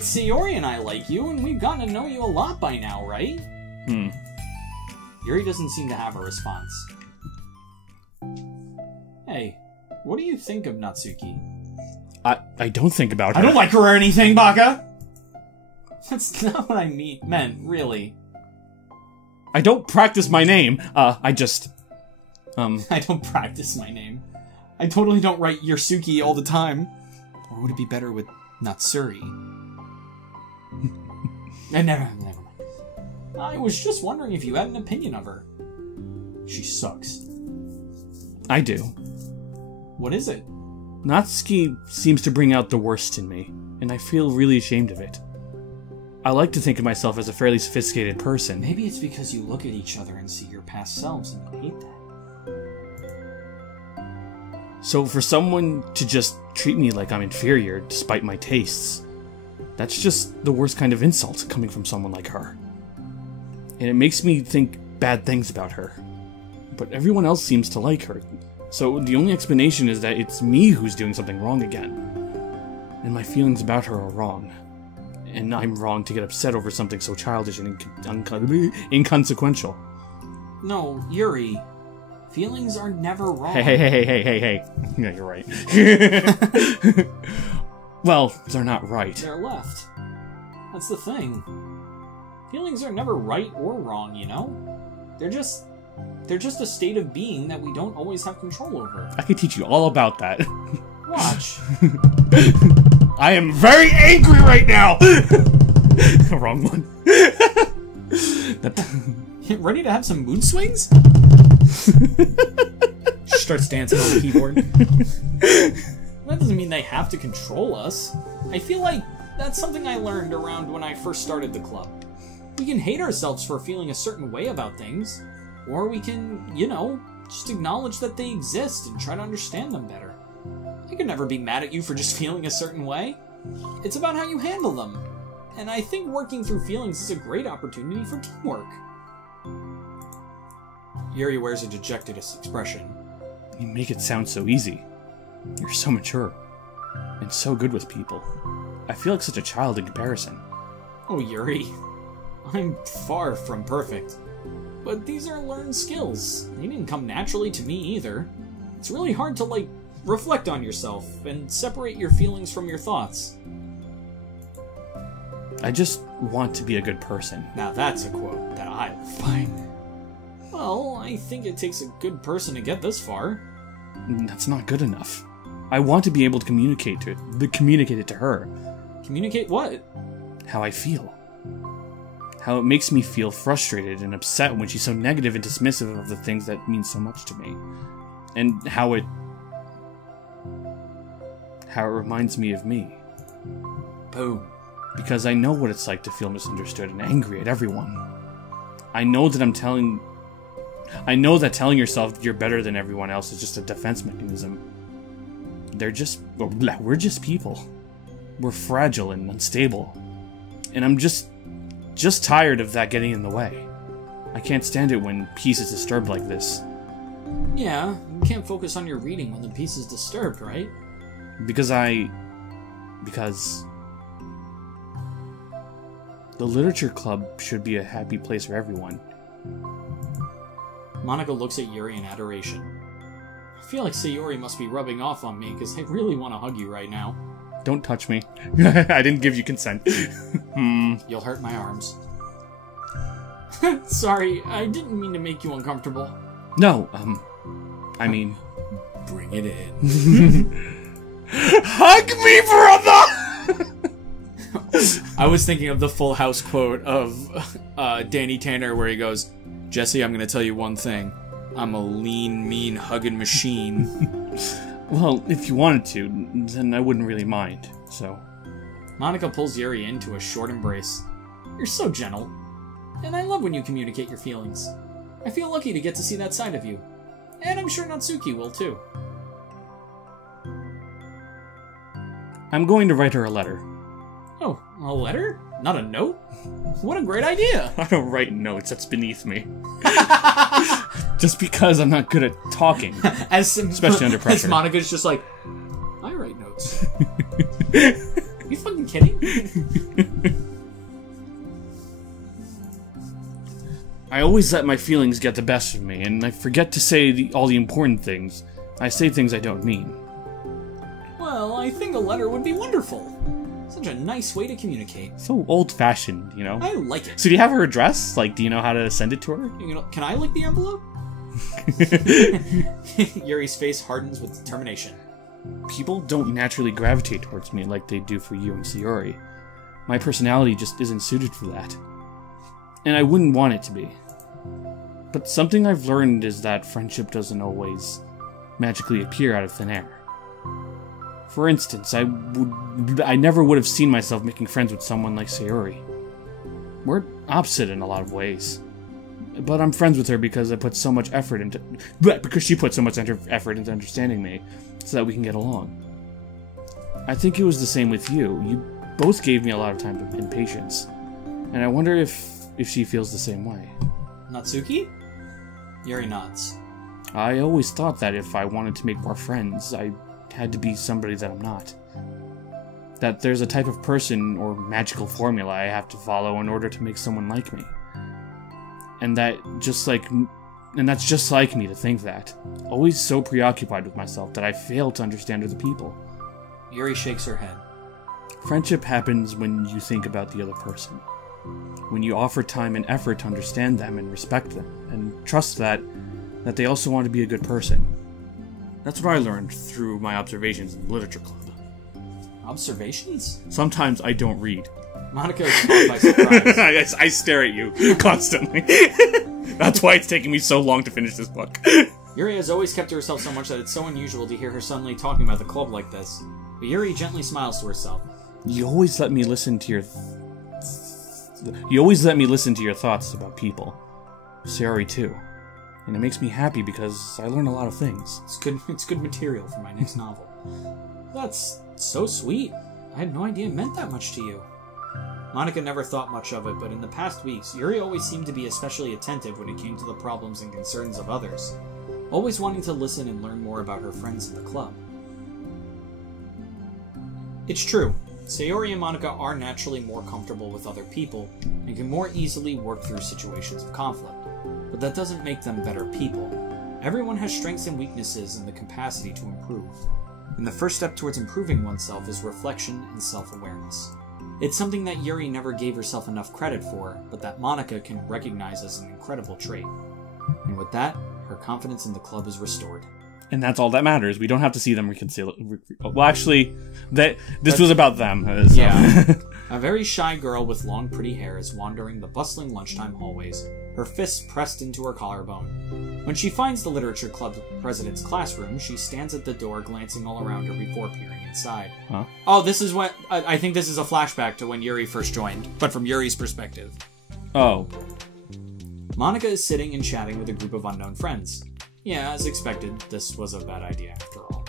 Sayori and I like you, and we've gotten to know you a lot by now, right? Yuri doesn't seem to have a response. Hey, what do you think of Natsuki? I don't think about her. I don't like her or anything, Baka! That's not what I meant, really. I don't practice my name. I just... I don't practice my name. I totally don't write Yursuki all the time. Or would it be better with Natsuri? Never mind. I was just wondering if you had an opinion of her. She sucks. I do. What is it? Natsuki seems to bring out the worst in me, and I feel really ashamed of it. I like to think of myself as a fairly sophisticated person. Maybe it's because you look at each other and see your past selves and you hate that. So for someone to just treat me like I'm inferior despite my tastes, that's just the worst kind of insult coming from someone like her. And it makes me think bad things about her. But everyone else seems to like her, so the only explanation is that it's me who's doing something wrong again. And my feelings about her are wrong. And I'm wrong to get upset over something so childish and inconsequential. No, Yuri. Feelings are never wrong. Hey. Yeah, you're right. Well, they're not right. They're left. That's the thing. Feelings are never right or wrong, you know? They're just a state of being that we don't always have control over. I could teach you all about that. Watch. I am very angry right now! Wrong one. Ready to have some mood swings? She starts dancing on the keyboard. That doesn't mean they have to control us. I feel like that's something I learned around when I first started the club. We can hate ourselves for feeling a certain way about things, or we can, you know, just acknowledge that they exist and try to understand them better. I could never be mad at you for just feeling a certain way. It's about how you handle them. And I think working through feelings is a great opportunity for teamwork. Yuri wears a dejected expression. You make it sound so easy. You're so mature. And so good with people. I feel like such a child in comparison. Oh, Yuri. I'm far from perfect. But these are learned skills. They didn't come naturally to me either. It's really hard to, like, reflect on yourself and separate your feelings from your thoughts. I just want to be a good person. Now that's a quote that I will find. Well, I think it takes a good person to get this far. That's not good enough. I want to be able to communicate it to her. Communicate what? How I feel. How it makes me feel frustrated and upset when she's so negative and dismissive of the things that mean so much to me. And how it reminds me of me. Boom. Because I know what it's like to feel misunderstood and angry at everyone. I know that telling yourself you're better than everyone else is just a defense mechanism. We're just people. We're fragile and unstable. And I'm just tired of that getting in the way. I can't stand it when peace is disturbed like this. Yeah, you can't focus on your reading when the peace is disturbed, right? Because the literature club should be a happy place for everyone. Monica looks at Yuri in adoration. I feel like Sayori must be rubbing off on me, because I really want to hug you right now. Don't touch me. I didn't give you consent. You'll hurt my arms. Sorry, I didn't mean to make you uncomfortable. No, I mean... Bring it in. Hug me, brother! I was thinking of the Full House quote of Danny Tanner where he goes, Jesse, I'm gonna tell you one thing. I'm a lean, mean, hugging machine. Well, if you wanted to, then I wouldn't really mind, so... Monica pulls Yuri into a short embrace. You're so gentle. And I love when you communicate your feelings. I feel lucky to get to see that side of you. And I'm sure Natsuki will, too. I'm going to write her a letter. Oh, a letter? Not a note? What a great idea! I don't write notes, that's beneath me. Just because I'm not good at talking. Especially under pressure. As Monica's just like, I write notes. Are you fucking kidding? I always let my feelings get the best of me, and I forget to say all the important things. I say things I don't mean. Well, I think a letter would be wonderful. Such a nice way to communicate. So old-fashioned, you know? I like it. So do you have her address? Like, do you know how to send it to her? You know, can I lick the envelope? Yuri's face hardens with determination. People don't naturally gravitate towards me like they do for you and Sayori. My personality just isn't suited for that. And I wouldn't want it to be. But something I've learned is that friendship doesn't always magically appear out of thin air. For instance, I never would have seen myself making friends with someone like Sayori. We're opposite in a lot of ways. But I'm friends with her because I put so much effort into... because she put so much effort into understanding me, so that we can get along. I think it was the same with you. You both gave me a lot of time and patience. And I wonder if she feels the same way. Natsuki? Yuri nods. I always thought that if I wanted to make more friends, I had to be somebody that I'm not. That there's a type of person or magical formula I have to follow in order to make someone like me. And that's just like me to think that. Always so preoccupied with myself that I fail to understand other people. Yuri shakes her head. Friendship happens when you think about the other person. When you offer time and effort to understand them and respect them, and trust that they also want to be a good person. That's what I learned through my observations in the literature club. Observations? Sometimes I don't read. Monica is caught by surprise. I stare at you constantly. That's why it's taking me so long to finish this book. Yuri has always kept to herself so much that it's so unusual to hear her suddenly talking about the club like this. But Yuri gently smiles to herself. You always let me listen to your thoughts about people. Sayori too. And it makes me happy because I learn a lot of things. It's good material for my next novel. That's so sweet. I had no idea it meant that much to you. Monica never thought much of it, but in the past weeks, Yuri always seemed to be especially attentive when it came to the problems and concerns of others, always wanting to listen and learn more about her friends in the club. It's true. Sayori and Monika are naturally more comfortable with other people and can more easily work through situations of conflict, but that doesn't make them better people. Everyone has strengths and weaknesses and the capacity to improve, and the first step towards improving oneself is reflection and self-awareness. It's something that Yuri never gave herself enough credit for, but that Monika can recognize as an incredible trait. And with that, her confidence in the club is restored. And that's all that matters. We don't have to see them reconcile. Well, actually, this was about them. So. Yeah. A very shy girl with long, pretty hair is wandering the bustling lunchtime hallways, her fists pressed into her collarbone. When she finds the Literature Club president's classroom, she stands at the door, glancing all around her before peering inside. Huh? Oh, this is what... I think this is a flashback to when Yuri first joined, but from Yuri's perspective. Oh. Monika is sitting and chatting with a group of unknown friends. Yeah, as expected, this was a bad idea after all.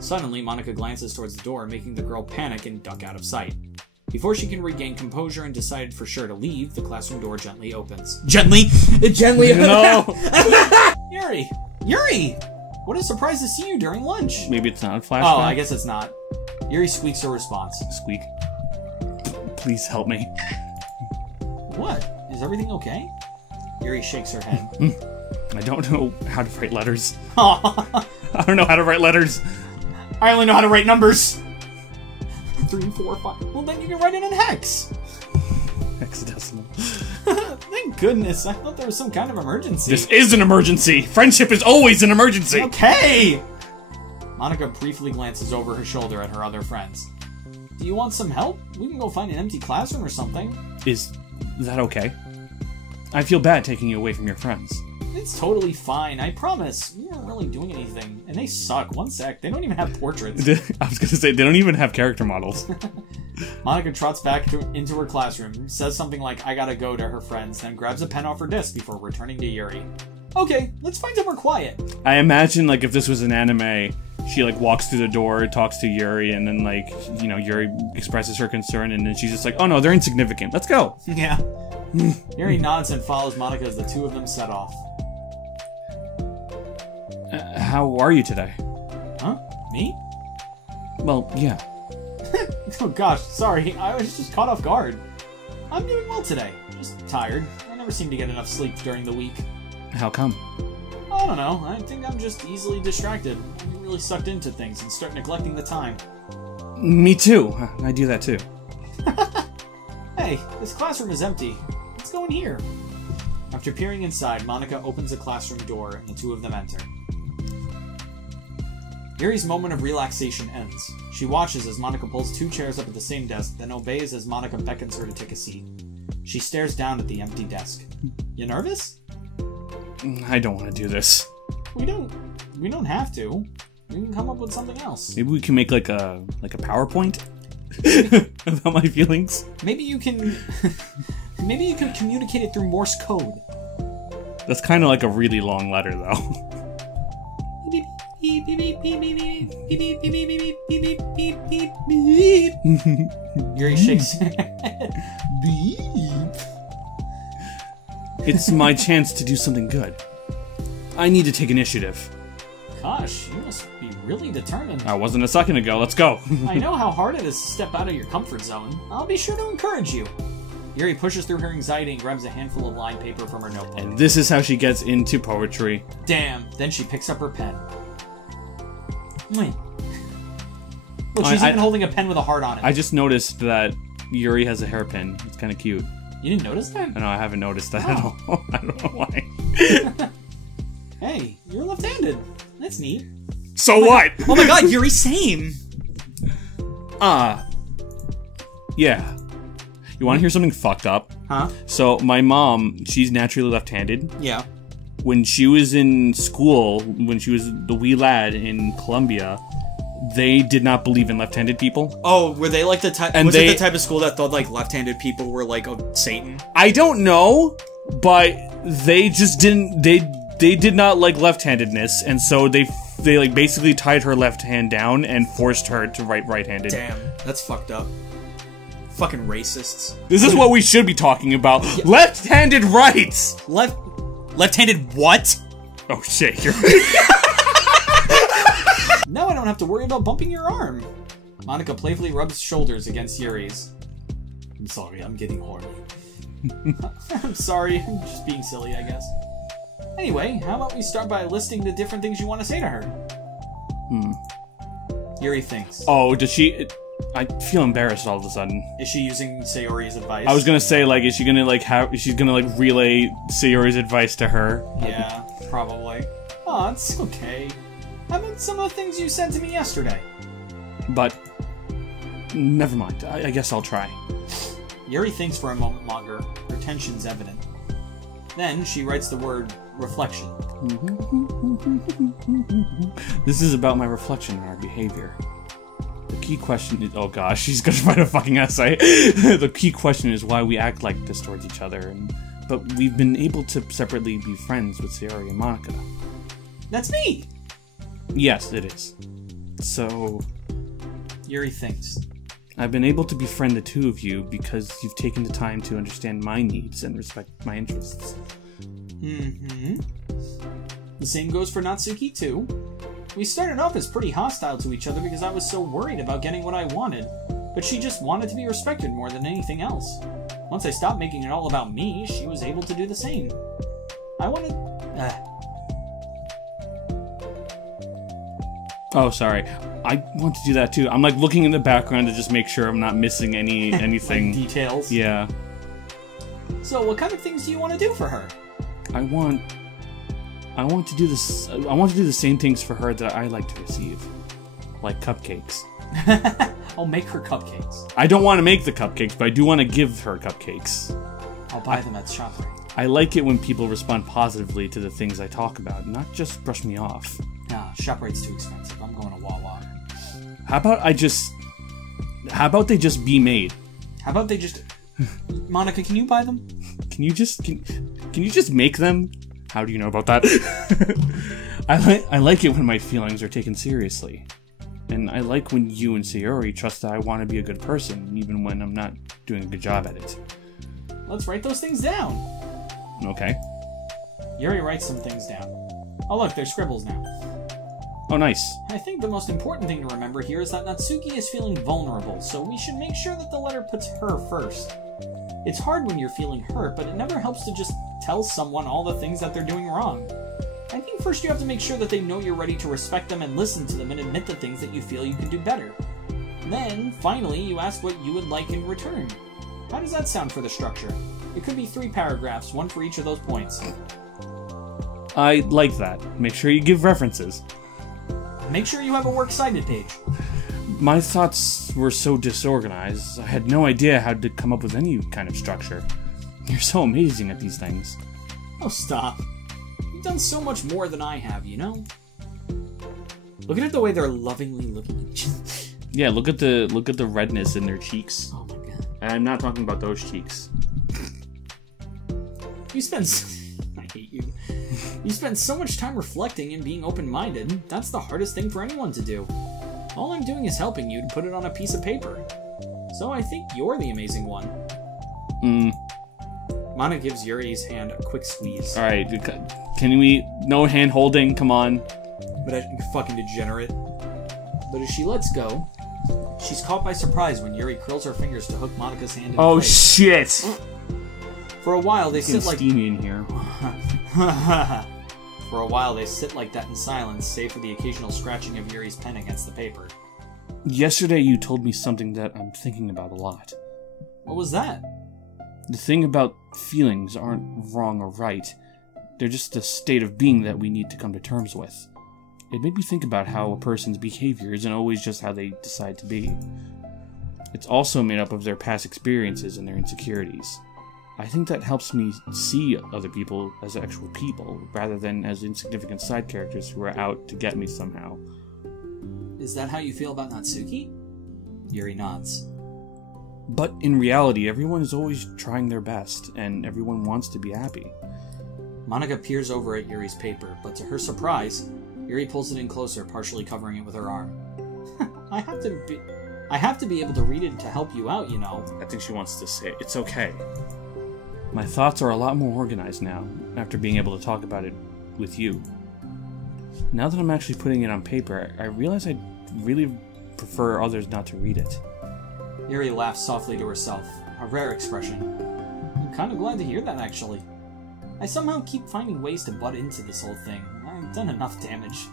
Suddenly, Monika glances towards the door, making the girl panic and duck out of sight. Before she can regain composure and decide for sure to leave, the classroom door gently opens. Gently? Gently? No! Yuri! Yuri! What a surprise to see you during lunch! Maybe it's not a flashback. Oh, I guess it's not. Yuri squeaks her response. Squeak. Please help me. What? Is everything okay? Yuri shakes her head. I don't know how to write letters. I I don't know how to write letters. only know how to write numbers! 3, 4, 5. Well, then you can write it in hex! Hexadecimal. Thank goodness, I thought there was some kind of emergency. This is an emergency. Friendship is always an emergency. Okay! Monika briefly glances over her shoulder at her other friends. Do you want some help? We can go find an empty classroom or something. Is that okay? I feel bad taking you away from your friends. It's totally fine, I promise. We weren't really doing anything. And they suck. One sec. They don't even have portraits. I was gonna say, they don't even have character models. Monika trots back into her classroom, says something like, I gotta go to her friends, then grabs a pen off her desk before returning to Yuri. Okay, let's find somewhere quiet. I imagine, like, if this was an anime, she, like, walks through the door, talks to Yuri, and then, like, you know, Yuri expresses her concern, and then she's just like, oh no, they're insignificant. Let's go. Yeah. Yuri nods and follows Monika as the two of them set off. How are you today? Huh? Me? Well, yeah. Oh gosh, sorry. I was just caught off guard. I'm doing well today. Just tired. I never seem to get enough sleep during the week. How come? I don't know. I think I'm just easily distracted. I get really sucked into things and start neglecting the time. Me too. I do that too. Hey, this classroom is empty. Let's go in here. After peering inside, Monika opens the classroom door and the two of them enter. Yuri's moment of relaxation ends. She watches as Monika pulls 2 chairs up at the same desk, then obeys as Monika beckons her to take a seat. She stares down at the empty desk. You nervous? I don't want to do this. We don't have to. We can come up with something else. Maybe we can make like a PowerPoint about my feelings. Maybe you can communicate it through Morse code. That's kind of like a really long letter, though. Yuri shakes her head. Beep. It's my chance to do something good. I need to take initiative. Gosh, you must be really determined. I wasn't a second ago. Let's go. I know how hard it is to step out of your comfort zone. I'll be sure to encourage you. Yuri pushes through her anxiety and grabs a handful of lined paper from her notebook. And this is how she gets into poetry. Damn. Then she picks up her pen. Wait. Look, she's even holding a pen with a heart on it. I just noticed that Yuri has a hairpin. It's kind of cute. You didn't notice that? No, I haven't noticed that at all. I don't know why. Hey, you're left-handed. That's neat. So what? Oh my god, Yuri, same! Yeah. You want to hear something fucked up? Huh? So, my mom, she's naturally left-handed. Yeah. When she was in school, when she was the wee lad in Colombia, they did not believe in left-handed people. Oh, were they like the type? And was it the type of school that thought like left-handed people were like Satan? I don't know, but they just didn't. They did not like left-handedness, and so they like basically tied her left hand down and forced her to write right-handed. Damn, that's fucked up. Fucking racists. This is what we should be talking about. Yeah. Left-handed rights. Left-handed what? Oh shit! You're right. Now I don't have to worry about bumping your arm. Monica playfully rubs shoulders against Yuri's. I'm sorry, I'm getting horny. I'm sorry, I'm just being silly, I guess. Anyway, how about we start by listing the different things you want to say to her? Yuri thinks. Oh, does she... I feel embarrassed all of a sudden. Is she using Sayori's advice? I was gonna say, like, is she gonna, like, she's gonna, like, relay Sayori's advice to her? Yeah, probably. Oh, it's okay. How about some of the things you said to me yesterday? But... never mind. I guess I'll try. Yuri thinks for a moment longer. Her tension's evident. Then she writes the word reflection. This is about my reflection on our behavior. The key question is... oh gosh, she's gonna write a fucking essay. The key question is why we act like this towards each other, but we've been able to separately be friends with Sayori and Monica. That's me! Yes, it is. So... Yuri thinks. I've been able to befriend the two of you because you've taken the time to understand my needs and respect my interests. The same goes for Natsuki, too. We started off as pretty hostile to each other because I was so worried about getting what I wanted, but she just wanted to be respected more than anything else. Once I stopped making it all about me, she was able to do the same. I wanted... Oh, sorry. I want to do that too. I'm like looking in the background to just make sure I'm not missing anything. Like details? Yeah. So, what kind of things do you want to do for her? I want to do this. I want to do the same things for her that I like to receive, like cupcakes. I'll make her cupcakes. I don't want to make the cupcakes, but I do want to give her cupcakes. I'll buy them at ShopRite. I like it when people respond positively to the things I talk about, not just brush me off. Nah, ShopRite's too expensive. I'm going to Wawa. How about they just be made? How about they just... Monica, can you buy them? Can you just make them? How do you know about that? I like it when my feelings are taken seriously. And I like when you and Sayori trust that I want to be a good person, even when I'm not doing a good job at it. Let's write those things down. Okay. Yuri writes some things down. Oh look, they're scribbles now. Oh, nice. I think the most important thing to remember here is that Natsuki is feeling vulnerable, so we should make sure that the letter puts her first. It's hard when you're feeling hurt, but it never helps to just tell someone all the things that they're doing wrong. I think first you have to make sure that they know you're ready to respect them and listen to them and admit the things that you feel you can do better. Then, finally, you ask what you would like in return. How does that sound for the structure? It could be 3 paragraphs, 1 for each of those points. I like that. Make sure you give references. Make sure you have a works cited page. My thoughts were so disorganized, I had no idea how to come up with any kind of structure. You're so amazing at these things. Oh, stop. You've done so much more than I have, you know? Look at the way they're lovingly looking at each other. Yeah, look at the redness in their cheeks. Oh my god. And I'm not talking about those cheeks. I hate you. You spend so much time reflecting and being open-minded. That's the hardest thing for anyone to do. All I'm doing is helping you to put it on a piece of paper. So I think you're the amazing one. Mana gives Yuri's hand a quick squeeze. Alright, can we... no hand holding, come on. But I fucking degenerate. But as she lets go, she's caught by surprise when Yuri curls her fingers to hook Monica's hand in place. Shit! For a while, they sit like... steamy in here. For a while, they sit like that in silence, save for the occasional scratching of Yuri's pen against the paper. Yesterday you told me something that I'm thinking about a lot. What was that? The thing about feelings aren't wrong or right. They're just a state of being that we need to come to terms with. It made me think about how a person's behavior isn't always just how they decide to be. It's also made up of their past experiences and their insecurities. I think that helps me see other people as actual people, rather than as insignificant side characters who are out to get me somehow. Is that how you feel about Natsuki? Yuri nods. But in reality, everyone is always trying their best, and everyone wants to be happy. Monica peers over at Yuri's paper, but to her surprise, Yuri pulls it in closer, partially covering it with her arm. I have to be able to read it to help you out, you know. I think she wants to say, it's okay. My thoughts are a lot more organized now, after being able to talk about it with you. Now that I'm actually putting it on paper, I realize I'd really prefer others not to read it. Yuri laughed softly to herself, a rare expression. I'm kind of glad to hear that, actually. I somehow keep finding ways to butt into this whole thing. I've done enough damage.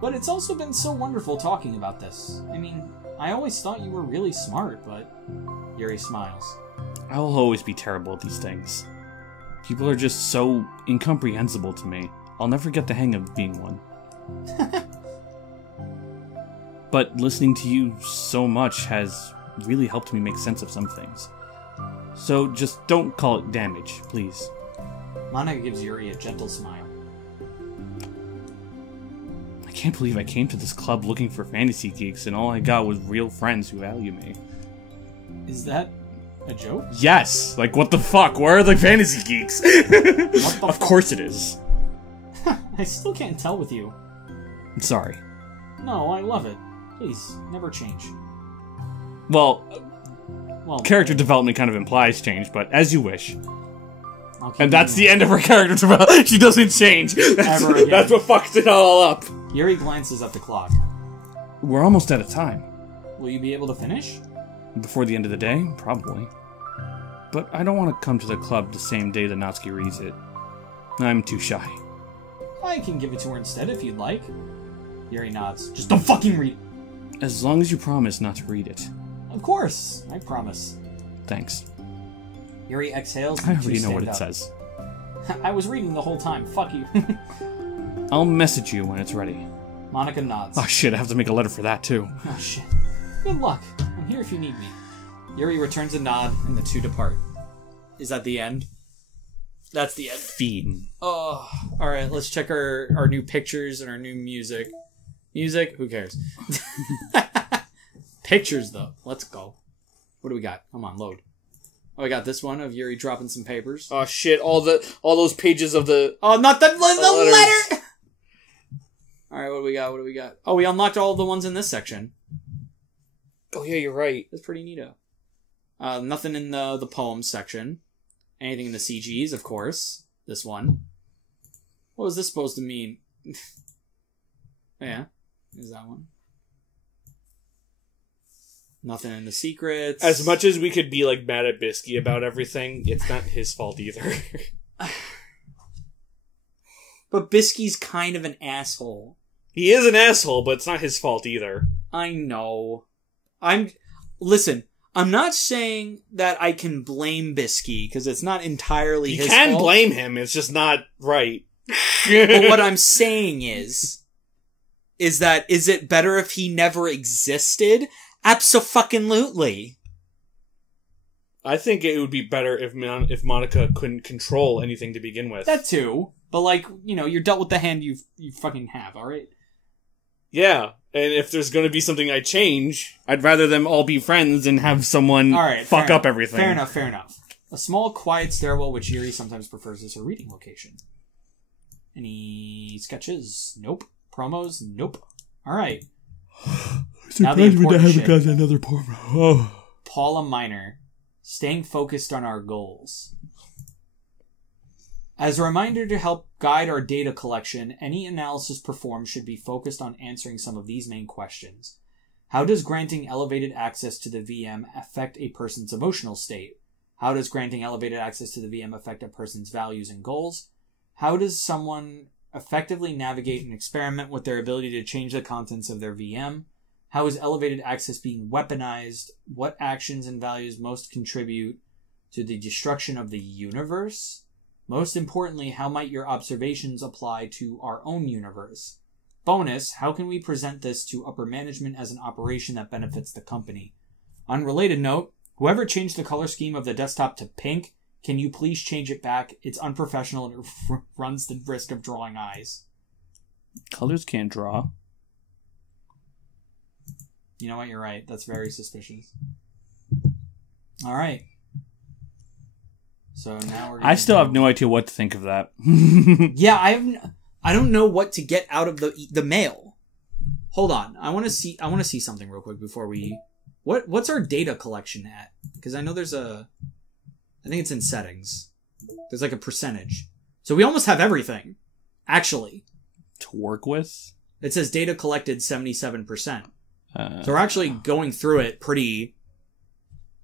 But it's also been so wonderful talking about this. I mean, I always thought you were really smart, but... Yuri smiles. I will always be terrible at these things. People are just so incomprehensible to me. I'll never get the hang of being one. But listening to you so much has really helped me make sense of some things. So just don't call it damage, please. Monica gives Yuri a gentle smile. I can't believe I came to this club looking for fantasy geeks and all I got was real friends who value me. Is that a joke? Yes! Like, what the fuck? Where are the fantasy geeks? Of course it is. I still can't tell with you. I'm sorry. No, I love it. Please, never change. Well, Well, character development kind of implies change, but as you wish. I'll keep And that's doing the end of her character development. She doesn't change. Ever again. That's what fucks it all up. it. Yuri glances at the clock. We're almost out of time. Will you be able to finish? Before the end of the day, probably. But I don't want to come to the club the same day that Natsuki reads it. I'm too shy. I can give it to her instead if you'd like. Yuri nods. Just don't fucking read it. As long as you promise not to read it. Of course, I promise. Thanks. Yuri exhales. I and the two already know what stand it up. says. I was reading the whole time. Fuck you. I'll message you when it's ready. Monica nods. Oh shit, I have to make a letter for that too. Oh shit. Good luck. I'm here if you need me. Yuri returns a nod, and the two depart. Is that the end? That's the end. Fiend. Oh, alright, let's check our new pictures and our new music. Music? Who cares? Pictures, though. Let's go. What do we got? Come on, load. Oh, I got this one of Yuri dropping some papers. Oh shit! All those pages of the. Oh, not the letters. letter! Alright, what do we got? What do we got? Oh, we unlocked all the ones in this section. Oh yeah, you're right. That's pretty neato. Nothing in the poems section. Anything in the CGs, of course. This one. What was this supposed to mean? Yeah. Is that one? Nothing in the secrets. As much as we could be like mad at Bisky about everything, it's not his fault either. But Bisky's kind of an asshole. He is an asshole, but it's not his fault either. I know. Listen, I'm not saying that I can blame Bisky, because it's not entirely his fault. You can blame him, it's just not right. But what I'm saying is that, is it better if he never existed? Abso-fucking-lutely. I think it would be better if Monica couldn't control anything to begin with. That too. But like, you're dealt with the hand you fucking have, alright? Yeah, and if there's gonna be something I change... I'd rather them all be friends and have someone fuck up everything. Fair enough. A small, quiet stairwell which Yuri sometimes prefers as her reading location. Any sketches? Nope. Promos? Nope. Alright. Now the important shit. gotten another promo. Oh. Paula Minor. Staying focused on our goals. As a reminder to help guide our data collection, any analysis performed should be focused on answering some of these main questions. How does granting elevated access to the VM affect a person's emotional state? How does granting elevated access to the VM affect a person's values and goals? How does someone effectively navigate an experiment with their ability to change the contents of their VM? How is elevated access being weaponized? What actions and values most contribute to the destruction of the universe? Most importantly, how might your observations apply to our own universe? Bonus, how can we present this to upper management as an operation that benefits the company? Unrelated note, whoever changed the color scheme of the desktop to pink, can you please change it back? It's unprofessional and it runs the risk of drawing eyes. Colors can't draw. You know what? You're right. That's very suspicious. All right. So now we're. I still have no idea what to think of that. Yeah, I don't know what to get out of the mail. Hold on. I want to see something real quick before we. What's our data collection at? Because I know there's I think it's in settings. There's like a percentage. So we almost have everything. Actually. To work with? It says data collected 77%. So we're actually going through it pretty,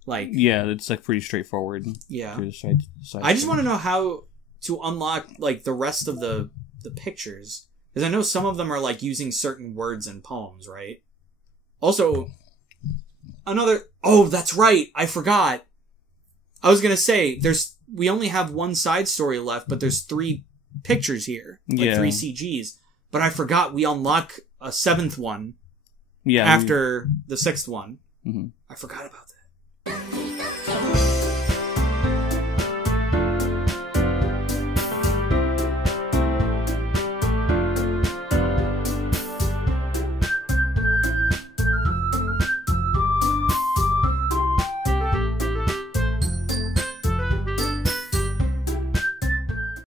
like... Yeah, it's like pretty straightforward. Yeah. Side I just want to know how to unlock, like, the rest of the pictures. Because I know some of them are, like, using certain words in poems, right? Also, another... Oh, that's right! I forgot! I was gonna say, we only have one side story left, but there's 3 pictures here. Like, 3 CGs. But I forgot we unlock a 7th one. Yeah. After the 6th one. Mm-hmm. I forgot about that.